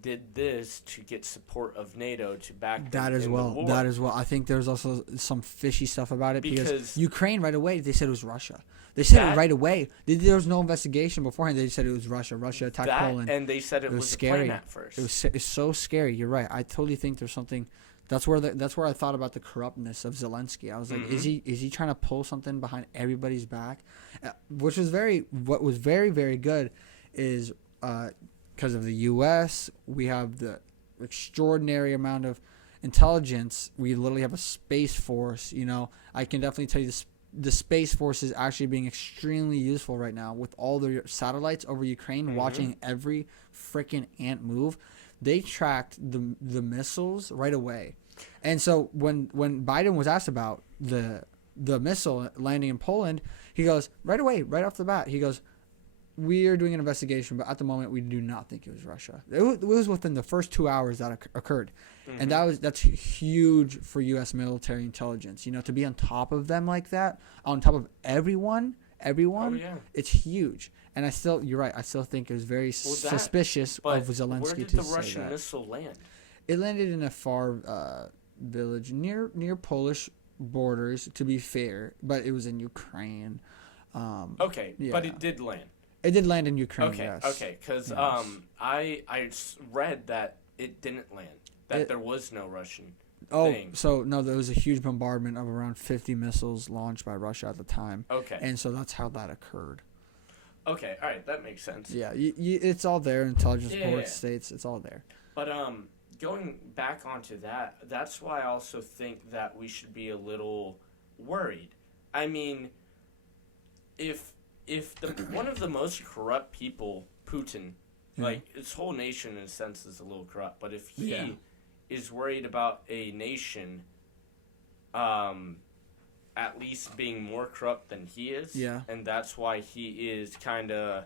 did this to get support of NATO to back them That as in well. the war. That as well. I think there's also some fishy stuff about it because Because- Ukraine right away they said it was Russia. They said That- it right away. There was no investigation beforehand. They just said it was Russia. Russia attacked that, Poland. and they said it was a scary. plane at first. It's so scary. You're right. I totally think there's something. That's where I thought about the corruptness of Zelensky. I was like, is he trying to pull something behind everybody's back? What was very very good is because of the U.S. we have the extraordinary amount of intelligence. We literally have a space force. You know, I can definitely tell you the space force is actually being extremely useful right now with all the satellites over Ukraine, watching every freaking ant move. They tracked the missiles right away. And so when Biden was asked about the missile landing in Poland, he goes, right away, right off the bat, he goes, we are doing an investigation, but at the moment we do not think it was Russia. It was within the first 2 hours that occurred. And that's huge for U.S. military intelligence. You know, to be on top of them like that, on top of everyone, Oh, yeah. it's huge. And you're right, I still think it was very suspicious But of Zelensky where did to the say Russian that. missile land? It landed in a far village near Polish borders, to be fair, but it was in Ukraine. Okay, yeah. but it did land. It did land in Ukraine, Okay, yes. okay, because Yes. I read that it didn't land, that It- there was no Russian Oh, thing. so no, there was a huge bombardment of around 50 missiles launched by Russia at the time. Okay, And so that's how that occurred. okay, all right, that makes sense. Yeah, it's all there. Intelligence Yeah, reports yeah. states it's all there. But going back onto that, that's why I also think that we should be a little worried. I mean, if one of the most corrupt people, Putin, Yeah. like his whole nation in a sense is a little corrupt, but if he Yeah. is worried about a nation, at least being more corrupt than he is, Yeah. and that's why he is kind of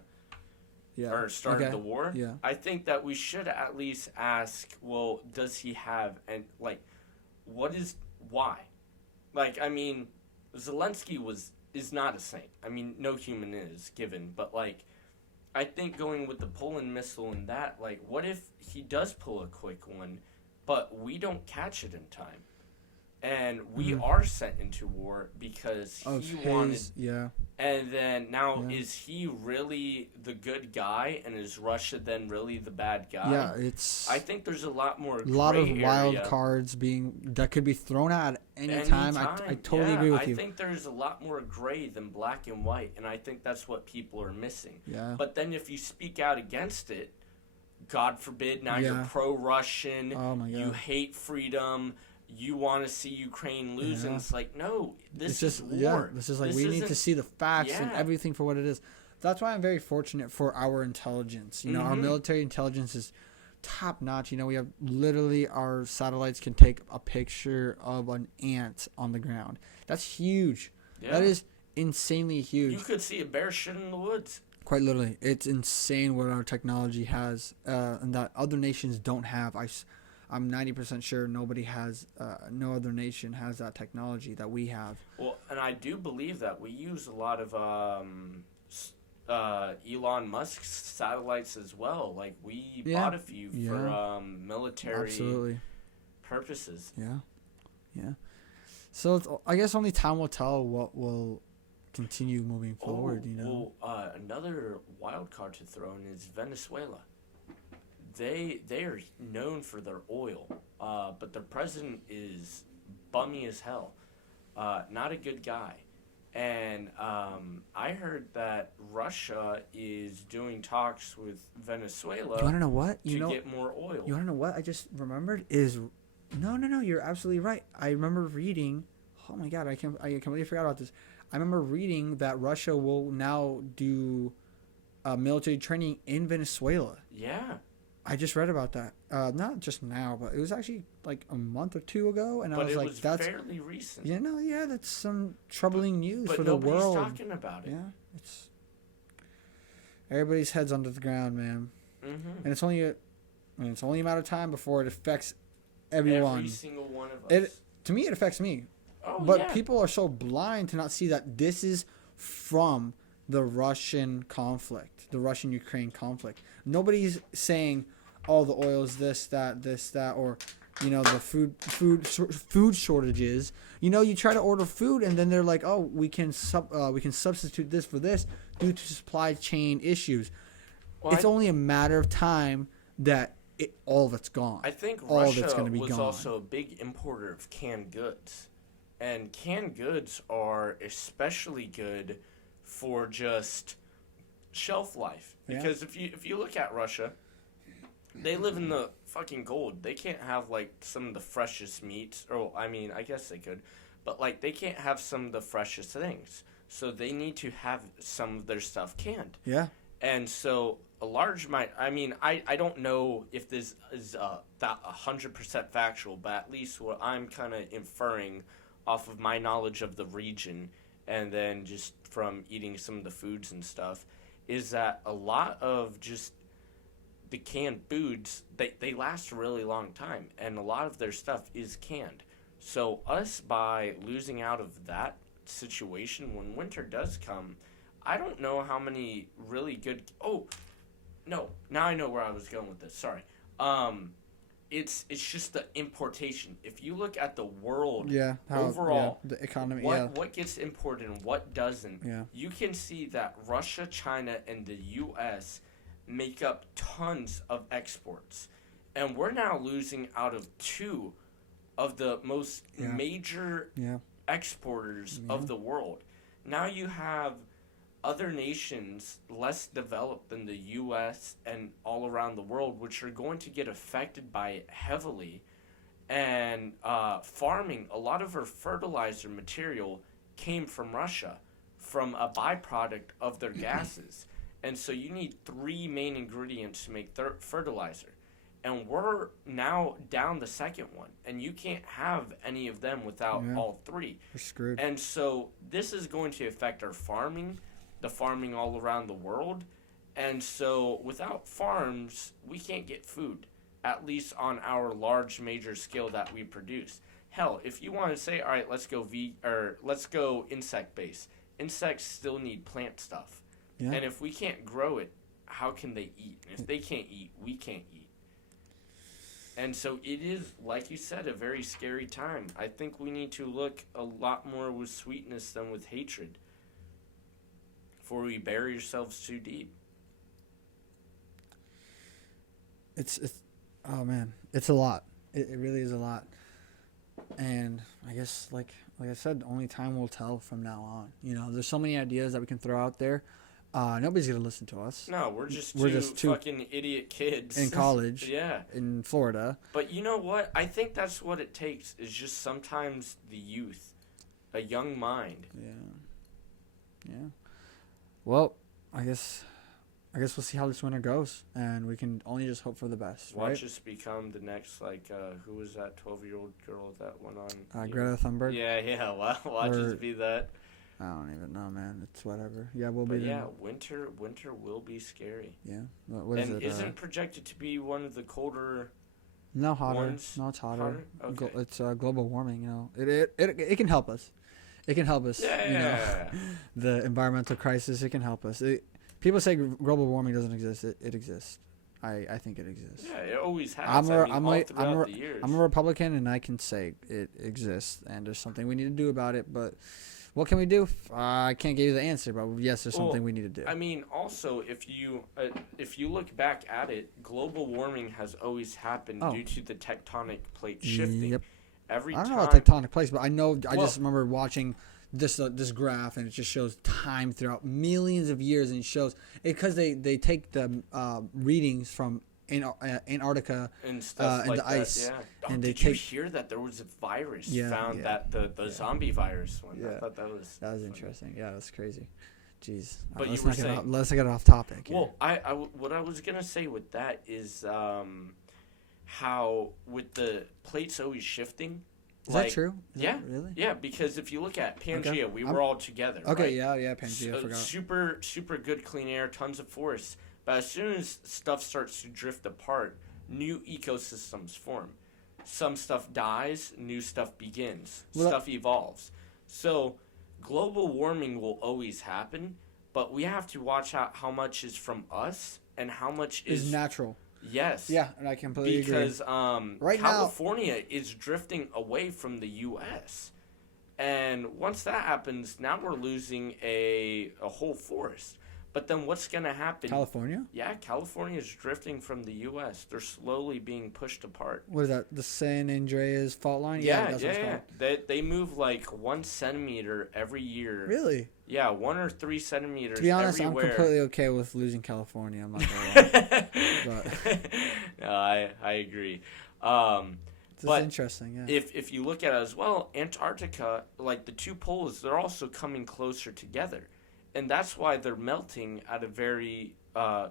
Yeah. or started Okay. the war. Yeah. I think that we should at least ask, well, does he have, and like, why? Like, I mean, Zelensky is not a saint. I mean, no human is given, but like, I think going with the Poland missile and that, like, what if he does pull a quick one, but we don't catch it in time? And we are sent into war because Of he his, wanted. yeah. And then now, Yeah. is he really the good guy, and is Russia then really the bad guy? Yeah, it's I think there's a lot more. a lot of gray wild area. cards that could be thrown out at any time. I totally agree with you. I think there's a lot more gray than black and white, and I think that's what people are missing. Yeah. But then if you speak out against it, God forbid, now Yeah. you're pro-Russian, Oh my you god. hate freedom, you want to see Ukraine lose, and Yeah. it's like, no, this It's is just war. this is like This we need to isn't- see the facts and Yeah. everything for what it is. That's why I'm very fortunate for our intelligence. You know, our Mhm. military intelligence is top notch. You know, we have literally our satellites can take a picture of an ant on the ground. That's huge. Yeah. That is insanely huge. You could see a bear shit in the woods. Quite literally, it's insane what our technology has, and that other nations don't have. I'm 90% sure nobody has, no other nation has that technology that we have. Well, and I do believe that we use a lot of Elon Musk's satellites as well. Like, we Yeah. bought a few for Yeah. military Absolutely, purposes. yeah, yeah. So I guess only time will tell what will continue moving forward. You know, Well, another wild card to throw in is Venezuela. They are known for their oil, but their president is bummy as hell. Not a good guy. And I heard that Russia is doing talks with Venezuela you want to know what? to get more oil. You want to know what I just remembered is no, you're absolutely right. I remember reading. Oh my god, I completely forgot about this. I remember reading that Russia will now do military training in Venezuela. Yeah, I just read about that. Not just now, but it was actually like a month or two ago, and I but was it like, was "That's fairly recent. that's some troubling news But for the nobody's world." talking about it. Yeah, it's everybody's heads under the ground, man, Mm-hmm. and it's only a matter of time before it affects everyone. Every single one of us. To me, it affects me. Oh, But yeah. people are so blind to not see that this is from the Russian conflict, the Russian-Ukraine conflict. Nobody's saying, "Oh, the oil is this, that," or the food shortages. You try to order food and then they're like, "Oh, we can substitute this for this due to supply chain issues." Well, It's only a matter of time that all of it's gone. I think all of Russia it's gonna be was gone. also a big importer of canned goods. And canned goods are especially good for just shelf life. Yeah. Because if you look at Russia, they live in the fucking gold. They can't have like some of the freshest meats. Or I mean, I guess they could, but like they can't have some of the freshest things. So they need to have some of their stuff canned. Yeah. And so a large amount, I don't know if this is that 100% factual, but at least what I'm kind of inferring off of my knowledge of the region and then just from eating some of the foods and stuff is that a lot of just the canned foods, they last a really long time, and a lot of their stuff is canned. So us, by losing out of that situation when winter does come, I don't know how many really good... Oh, no. Now I know where I was going with this. Sorry. It's just the importation. If you look at the world overall, the economy, what gets imported and what doesn't, Yeah. you can see that Russia, China, and the U.S. make up tons of exports. And we're now losing out of two of the most Yeah. major Yeah. exporters Yeah. of the world. Now you have other nations less developed than the U.S. and all around the world, which are going to get affected by it heavily. And farming, a lot of our fertilizer material came from Russia, from a byproduct of their gases. And so you need three main ingredients to make fertilizer. And we're now down the second one, and you can't have any of them without Yeah. all three. We're screwed. And so this is going to affect our farming, the farming all around the world. And so without farms, we can't get food, at least on our large major scale that we produce. Hell, if you want to say, all right, let's go insect based. Insects still need plant stuff. Yeah. And if we can't grow it, how can they eat? And if they can't eat, we can't eat. And so it is, like you said, a very scary time. I think we need to look a lot more with sweetness than with hatred before we bury ourselves too deep. It's oh man, it's a lot. It really is a lot. And I guess like I said, only time will tell from now on. There's so many ideas that we can throw out there. Nobody's gonna listen to us No, we're just two fucking idiot kids in college. Yeah. In Florida. But you know what? I think that's what it takes. Is just sometimes the youth, a young mind. Yeah. Well, I guess we'll see how this winter goes, and we can only just hope for the best. Watch right? us become the next, who was that 12-year-old girl that went on? Greta Thunberg. Yeah. Watch us be that. I don't even know, man. It's whatever. Yeah, we'll be. Yeah, winter will be scary. Yeah. What is and it? Isn't projected to be one of the colder. No, hotter. Ones? No, it's hotter. Okay. It's global warming. You know, it can help us. It can help us. Yeah. You know, the environmental crisis. It can help us. People say global warming doesn't exist. It exists. I think it exists. Yeah, it always has. I'm the years. a Republican, and I can say it exists, and there's something we need to do about it. But what can we do? I can't give you the answer, but yes, there's something we need to do. I mean, also, if you look back at it, global warming has always happened due to the tectonic plate shifting. Yep. I Every don't time. know about tectonic plates, but I know. I just remember watching this graph, and it just shows time throughout millions of years, and it shows because they take the readings from Antarctica and stuff and like the that, ice, yeah. and did you hear that there was a virus found that the zombie virus one? Yeah. I thought that was interesting. Yeah, that's crazy. Jeez. But let's you were not saying, let's get off topic. Here. Well, what I was gonna say with that is how with the plates always shifting. Is that true? Yeah. Really? Yeah, because if you look at Pangea, Okay. we were all together. Okay. Right? Yeah. Pangea. I forgot. Super good clean air, tons of forests. But as soon as stuff starts to drift apart, new ecosystems form. Some stuff dies, new stuff begins. Stuff evolves. So global warming will always happen, but we have to watch out how much is from us and how much is natural. Yes. Yeah, and I completely agree. Because California is drifting away from the U.S. And once that happens, now we're losing a whole forest. But then what's going to happen? California? Yeah, California is drifting from the U.S. They're slowly being pushed apart. What is that? The San Andreas fault line? Yeah. They move like 1 centimeter every year. Really? Yeah, 1 or 3 centimeters. To be honest, everywhere. I'm completely okay with losing California. I'm not gonna lie. No, I agree. This is interesting. Yeah. If you look at it as well, Antarctica, like the two poles, they're also coming closer together. And that's why they're melting at a very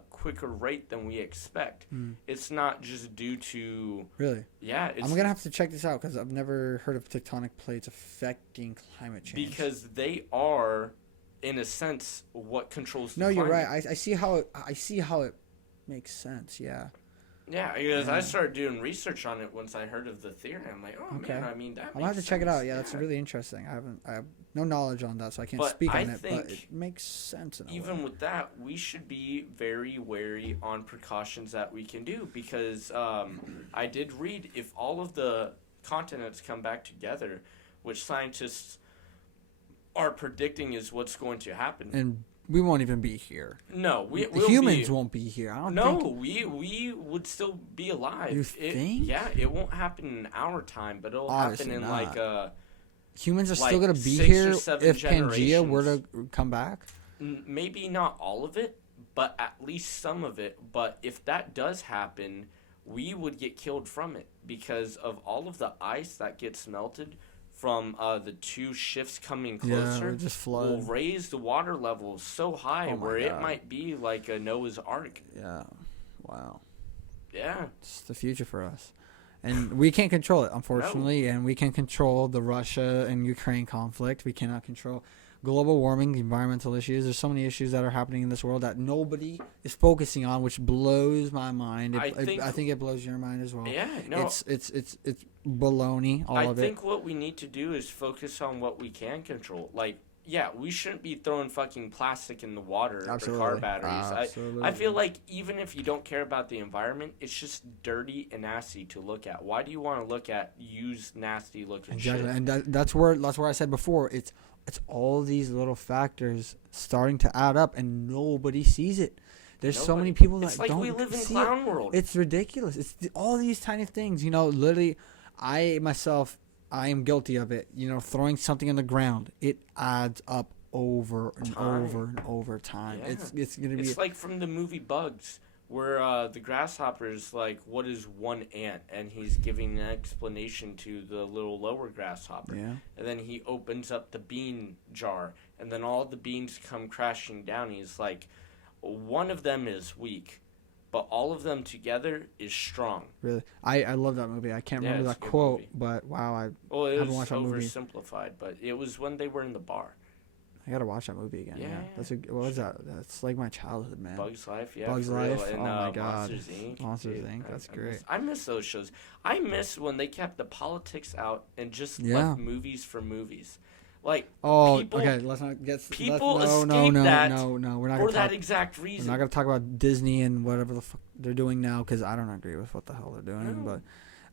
quicker rate than we expect. It's not just due to... Really? Yeah. I'm going to have to check this out because I've never heard of tectonic plates affecting climate change. Because they are, in a sense, what controls the climate. You're right. I see how it makes sense, yeah. Yeah, because I started doing research on it once I heard of the theory. I'm like, man, I mean, that makes sense. I'll have to check it out. Yeah, that's really interesting. I have no knowledge on that, so I can't speak on it, but it makes sense in a way. Even with that, we should be very wary on precautions that we can do because I did read if all of the continents come back together, which scientists are predicting is what's going to happen. And we won't even be here. No, humans won't be here. I don't think. We would still be alive. You think? Yeah, it won't happen in our time, but it'll Obviously happen in not. Humans are still gonna be here if Pangea were to come back. Maybe not all of it, but at least some of it. But if that does happen, we would get killed from it because of all of the ice that gets melted from the two shifts coming closer just will raise the water levels so high where it might be like a Noah's Ark. Yeah. Wow. Yeah. It's the future for us. And we can't control it, unfortunately, and we can control the Russia and Ukraine conflict. We cannot control global warming, environmental issues. There's so many issues that are happening in this world that nobody is focusing on, which blows my mind. I think it blows your mind as well. Yeah, no. It's baloney, all of it. I think what we need to do is focus on what we can control. Like, yeah, we shouldn't be throwing fucking plastic in the water or car batteries. I feel like even if you don't care about the environment, it's just dirty and nasty to look at. Why do you want to look at used, nasty looking shit? And that's where I said before, it's all these little factors starting to add up, and nobody sees it. There's so many people that don't see it. It's like we live in clown world. It's ridiculous. It's all these tiny things. Literally, I am guilty of it. Throwing something on the ground, it adds up over and Time. over and over time. Yeah. It's gonna be It's like from the movie Bugs, where the grasshopper is like, "What is one ant?" And he's giving an explanation to the little lower grasshopper. yeah. And then he opens up the bean jar, and then all the beans come crashing down. He's like, "One of them is weak, but all of them together is strong." Really, I love that movie. I can't Yeah, remember it's that a good quote, movie. but wow, Well, it Haven't was watched that movie. oversimplified, but it was when they were in the bar. I gotta watch that movie again. Yeah, Yeah, that's what was that? That's like my childhood, man. Bugs Life, yeah. Bugs for real. Life? And, Oh my God. Monsters Inc. Monsters dude, Inc., that's great. I miss those shows. I miss when they kept the politics out and just Yeah. left movies for movies. Like, Oh, people, okay. Let's not get. people no, escape that no. We're not for gonna that talk. exact We're reason. not gonna talk about Disney and whatever the fuck they're doing now because I don't agree with what the hell they're doing. No.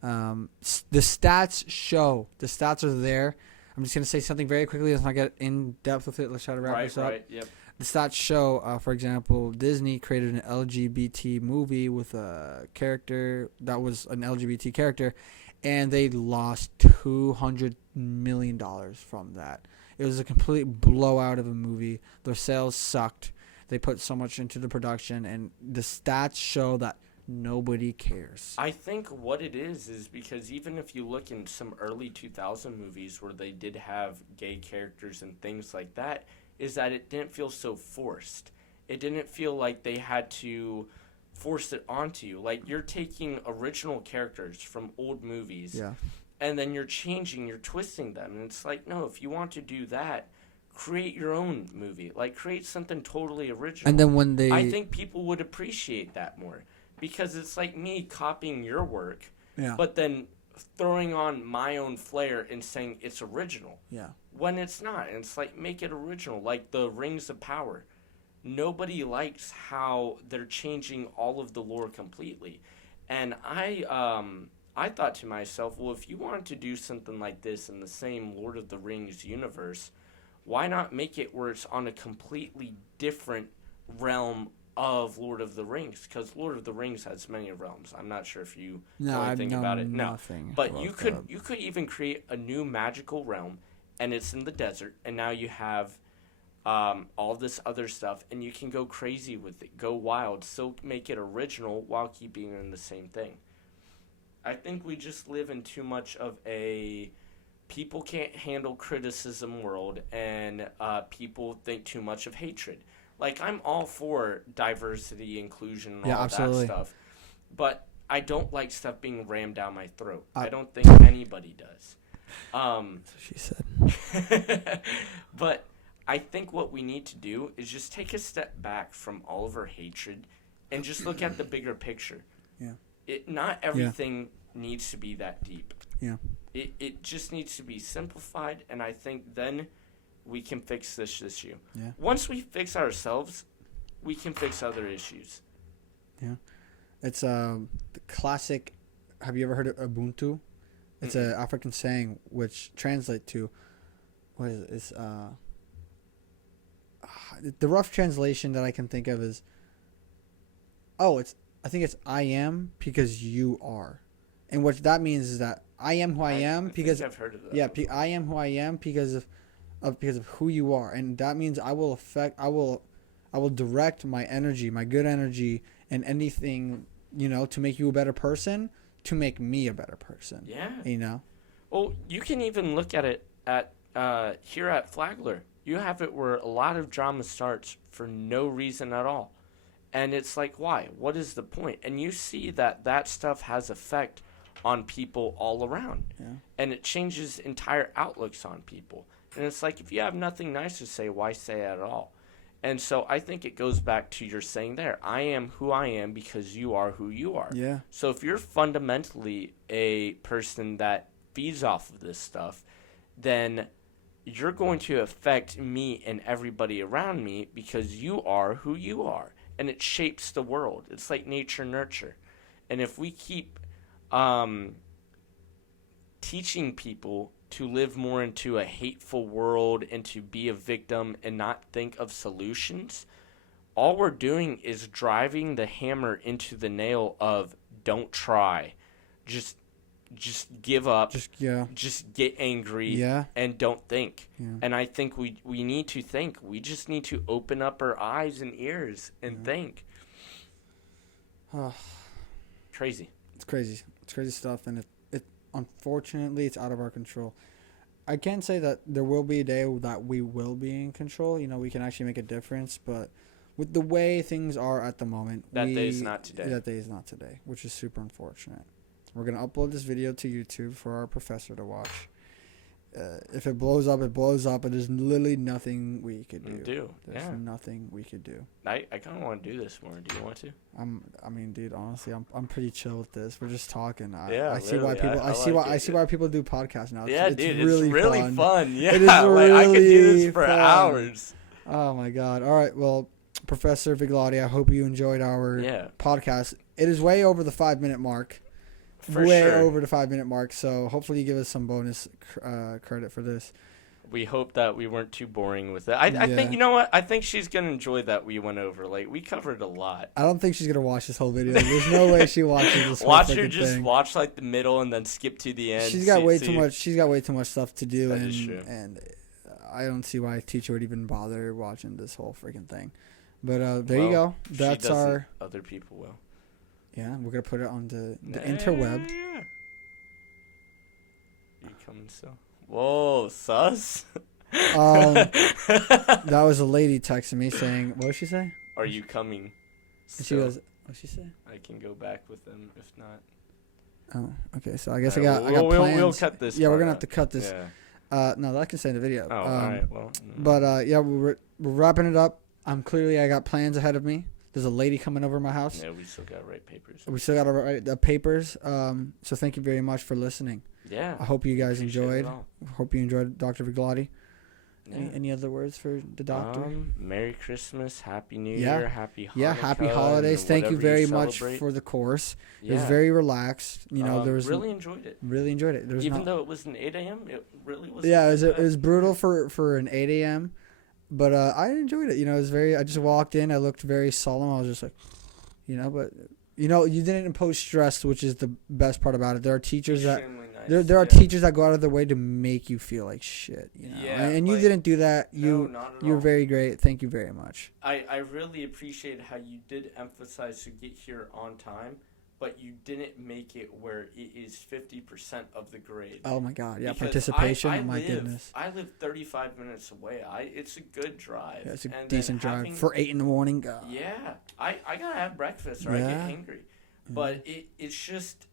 But the stats show. The stats are there. I'm just gonna say something very quickly. Let's not get in depth with it. Let's try to wrap this up. Right, yep. The stats show, for example, Disney created an LGBT movie with a character that was an LGBT character, and they lost $200 million from that. It was a complete blowout of a movie. Their sales sucked. They put so much into the production, and the stats show that nobody cares. I think what it is because even if you look in some early 2000 movies where they did have gay characters and things like that, is that it didn't feel so forced. It didn't feel like they had to force it onto you. Like, you're taking original characters from old movies, Yeah. and then you're twisting them. And it's like, no, if you want to do that, create your own movie. Like, create something totally original. And then when they... I think people would appreciate that more. Because it's like me copying your work, Yeah. but then throwing on my own flair and saying it's original. Yeah. When it's not. And it's like, make it original. Like the Rings of Power. Nobody likes how they're changing all of the lore completely. And I thought to myself, well, if you wanted to do something like this in the same Lord of the Rings universe, why not make it where it's on a completely different realm of Lord of the Rings? Because Lord of the Rings has many realms. I'm not sure if you No, know I anything know about it. No. nothing. But about you could even create a new magical realm, and it's in the desert, and now you have all this other stuff, and you can go crazy with it, go wild, still make it original while keeping it in the same thing. I think we just live in too much of a people can't handle criticism world, and people think too much of hatred. Like, I'm all for diversity, inclusion, and Yeah, all absolutely. that stuff, but I don't like stuff being rammed down my throat. I I don't think anybody does. That's what she said. But I think what we need to do is just take a step back from all of our hatred and just look at the bigger picture. Yeah. Not everything needs to be that deep. Yeah. It just needs to be simplified, and I think then we can fix this issue. Yeah. Once we fix ourselves, we can fix other issues. It's the classic. Have you ever heard of Ubuntu? It's an African saying which translate to what is it? It's the rough translation that I can think of is I think it's I am because you are, and what that means is that I am who I am think because I've heard of that. yeah, I am who I am because of who you are, and that means I will direct my energy, my good energy, and anything, to make you a better person, to make me a better person. Yeah. Well, you can even look at it at here at Flagler. You have it where a lot of drama starts for no reason at all. And it's like, why? What is the point? And you see that stuff has effect on people all around. Yeah. And it changes entire outlooks on people. And it's like, if you have nothing nice to say, why say it at all? And so I think it goes back to your saying there. I am who I am because you are who you are. Yeah. So if you're fundamentally a person that feeds off of this stuff, then you're going to affect me and everybody around me because you are who you are. And it shapes the world. It's like nature nurture. And if we keep teaching people to live more into a hateful world and to be a victim and not think of solutions, all we're doing is driving the hammer into the nail of don't try. Just just give up, Yeah. just get angry, Yeah. and don't think. Yeah. And I think we need to think. We just need to open up our eyes and ears and think. Crazy. It's crazy. It's crazy stuff, and it unfortunately it's out of our control. I can say that there will be a day that we will be in control. You know, we can actually make a difference, but with the way things are at the moment, That day is not today. That day is not today, which is super unfortunate. We're gonna upload this video to YouTube for our professor to watch. If it blows up, it blows up, but there's literally nothing we could do. There's nothing we could do. I kind of want to do this more. Do you want to? I mean, dude, honestly, I'm pretty chill with this. We're just talking. I see literally, why people. I see why people do podcasts now. Yeah, it's dude, really it's really fun. Yeah, it is like I could do really this for fun. hours. Oh my god! All right, well, Professor Viglotti, I hope you enjoyed our podcast. It is way over the 5-minute mark. For way sure. over the 5-minute mark. So hopefully you give us some bonus credit for this. We hope that we weren't too boring with it. I think, you know what? I think she's going to enjoy that we went over. Like, we covered a lot. I don't think she's going to watch this whole video. There's no way she watches this whole Watch her freaking just thing. watch, like, the middle and then skip to the end. She's got way too much. She's got way too much stuff to do. That and, is true. And I don't see why a teacher would even bother watching this whole freaking thing. But there you go. That's our... Other people will. Yeah, we're going to put it on the interweb. Yeah. You coming still? Whoa, sus. That was a lady texting me saying, what did she say? Are you coming? And she goes, what did she say? I can go back with them if not. Oh, okay. So I guess I Alright, got plans. We'll cut this. Yeah, we're part gonna out. have to cut this. Yeah. No, that can stay in the video. Oh, all right. Well. But yeah, we're wrapping it up. I got plans ahead of me. There's a lady coming over my house. Yeah, we still gotta write papers. We still gotta write the papers. So thank you very much for listening. Yeah. I hope you guys enjoyed. Hope you enjoyed Dr. Viglotti. Yeah. Any other words for the doctor? Merry Christmas, Happy New Year, Happy Hanukkah. Yeah, Happy Holidays. Thank you very much for the course. Yeah. It was very relaxed. You know, there was really enjoyed it. Really enjoyed it. Even though it was an 8 a.m., it really was. Yeah, it was brutal for an 8 a.m. But I enjoyed it. You know, it was very. I just walked in. I looked very solemn. I was just like, you know, but you know, you didn't impose stress, which is the best part about it. There are teachers there are teachers that go out of their way to make you feel like shit. You know? Yeah, and you didn't do that. You're very great. Thank you very much. I really appreciate how you did emphasize to get here on time, but you didn't make it where it is 50% of the grade. Oh my God! Yeah, because participation. My goodness. I live 35 minutes away. It's a good drive. Yeah, it's a decent drive for 8 in the morning. Yeah, I gotta have breakfast or I get hangry. But it's just.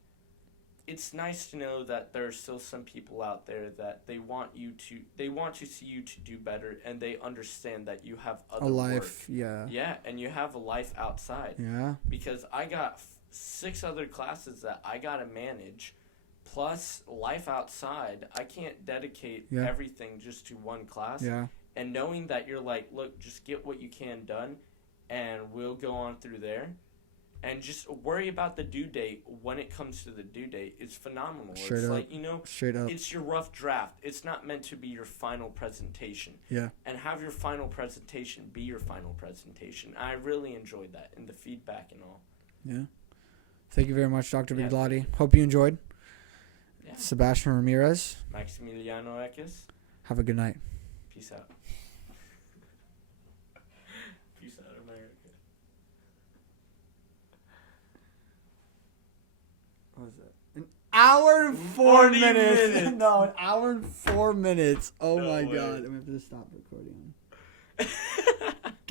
It's nice to know that there are still some people out there that they want to see you to do better, and they understand that you have other a life, work. Yeah, and you have a life outside. Yeah. Because I got 6 other classes that I gotta manage, plus life outside. I can't dedicate everything just to one class. Yeah. And knowing that you're like, look, just get what you can done, and we'll go on through there. And just worry about the due date when it comes to the due date is phenomenal. Straight it's up. like, you know, straight up. It's your rough draft. It's not meant to be your final presentation. Yeah. And have your final presentation be your final presentation. I really enjoyed that and the feedback and all. Yeah. Thank you very much, Dr. Viglotti. Hope you enjoyed. Yeah. Sebastian Ramirez. Maximiliano Eckes. Have a good night. Peace out. Peace out, America. What was that? An hour and 4 minutes. No, an hour and 4 minutes. Oh my God. I'm going to have to stop recording.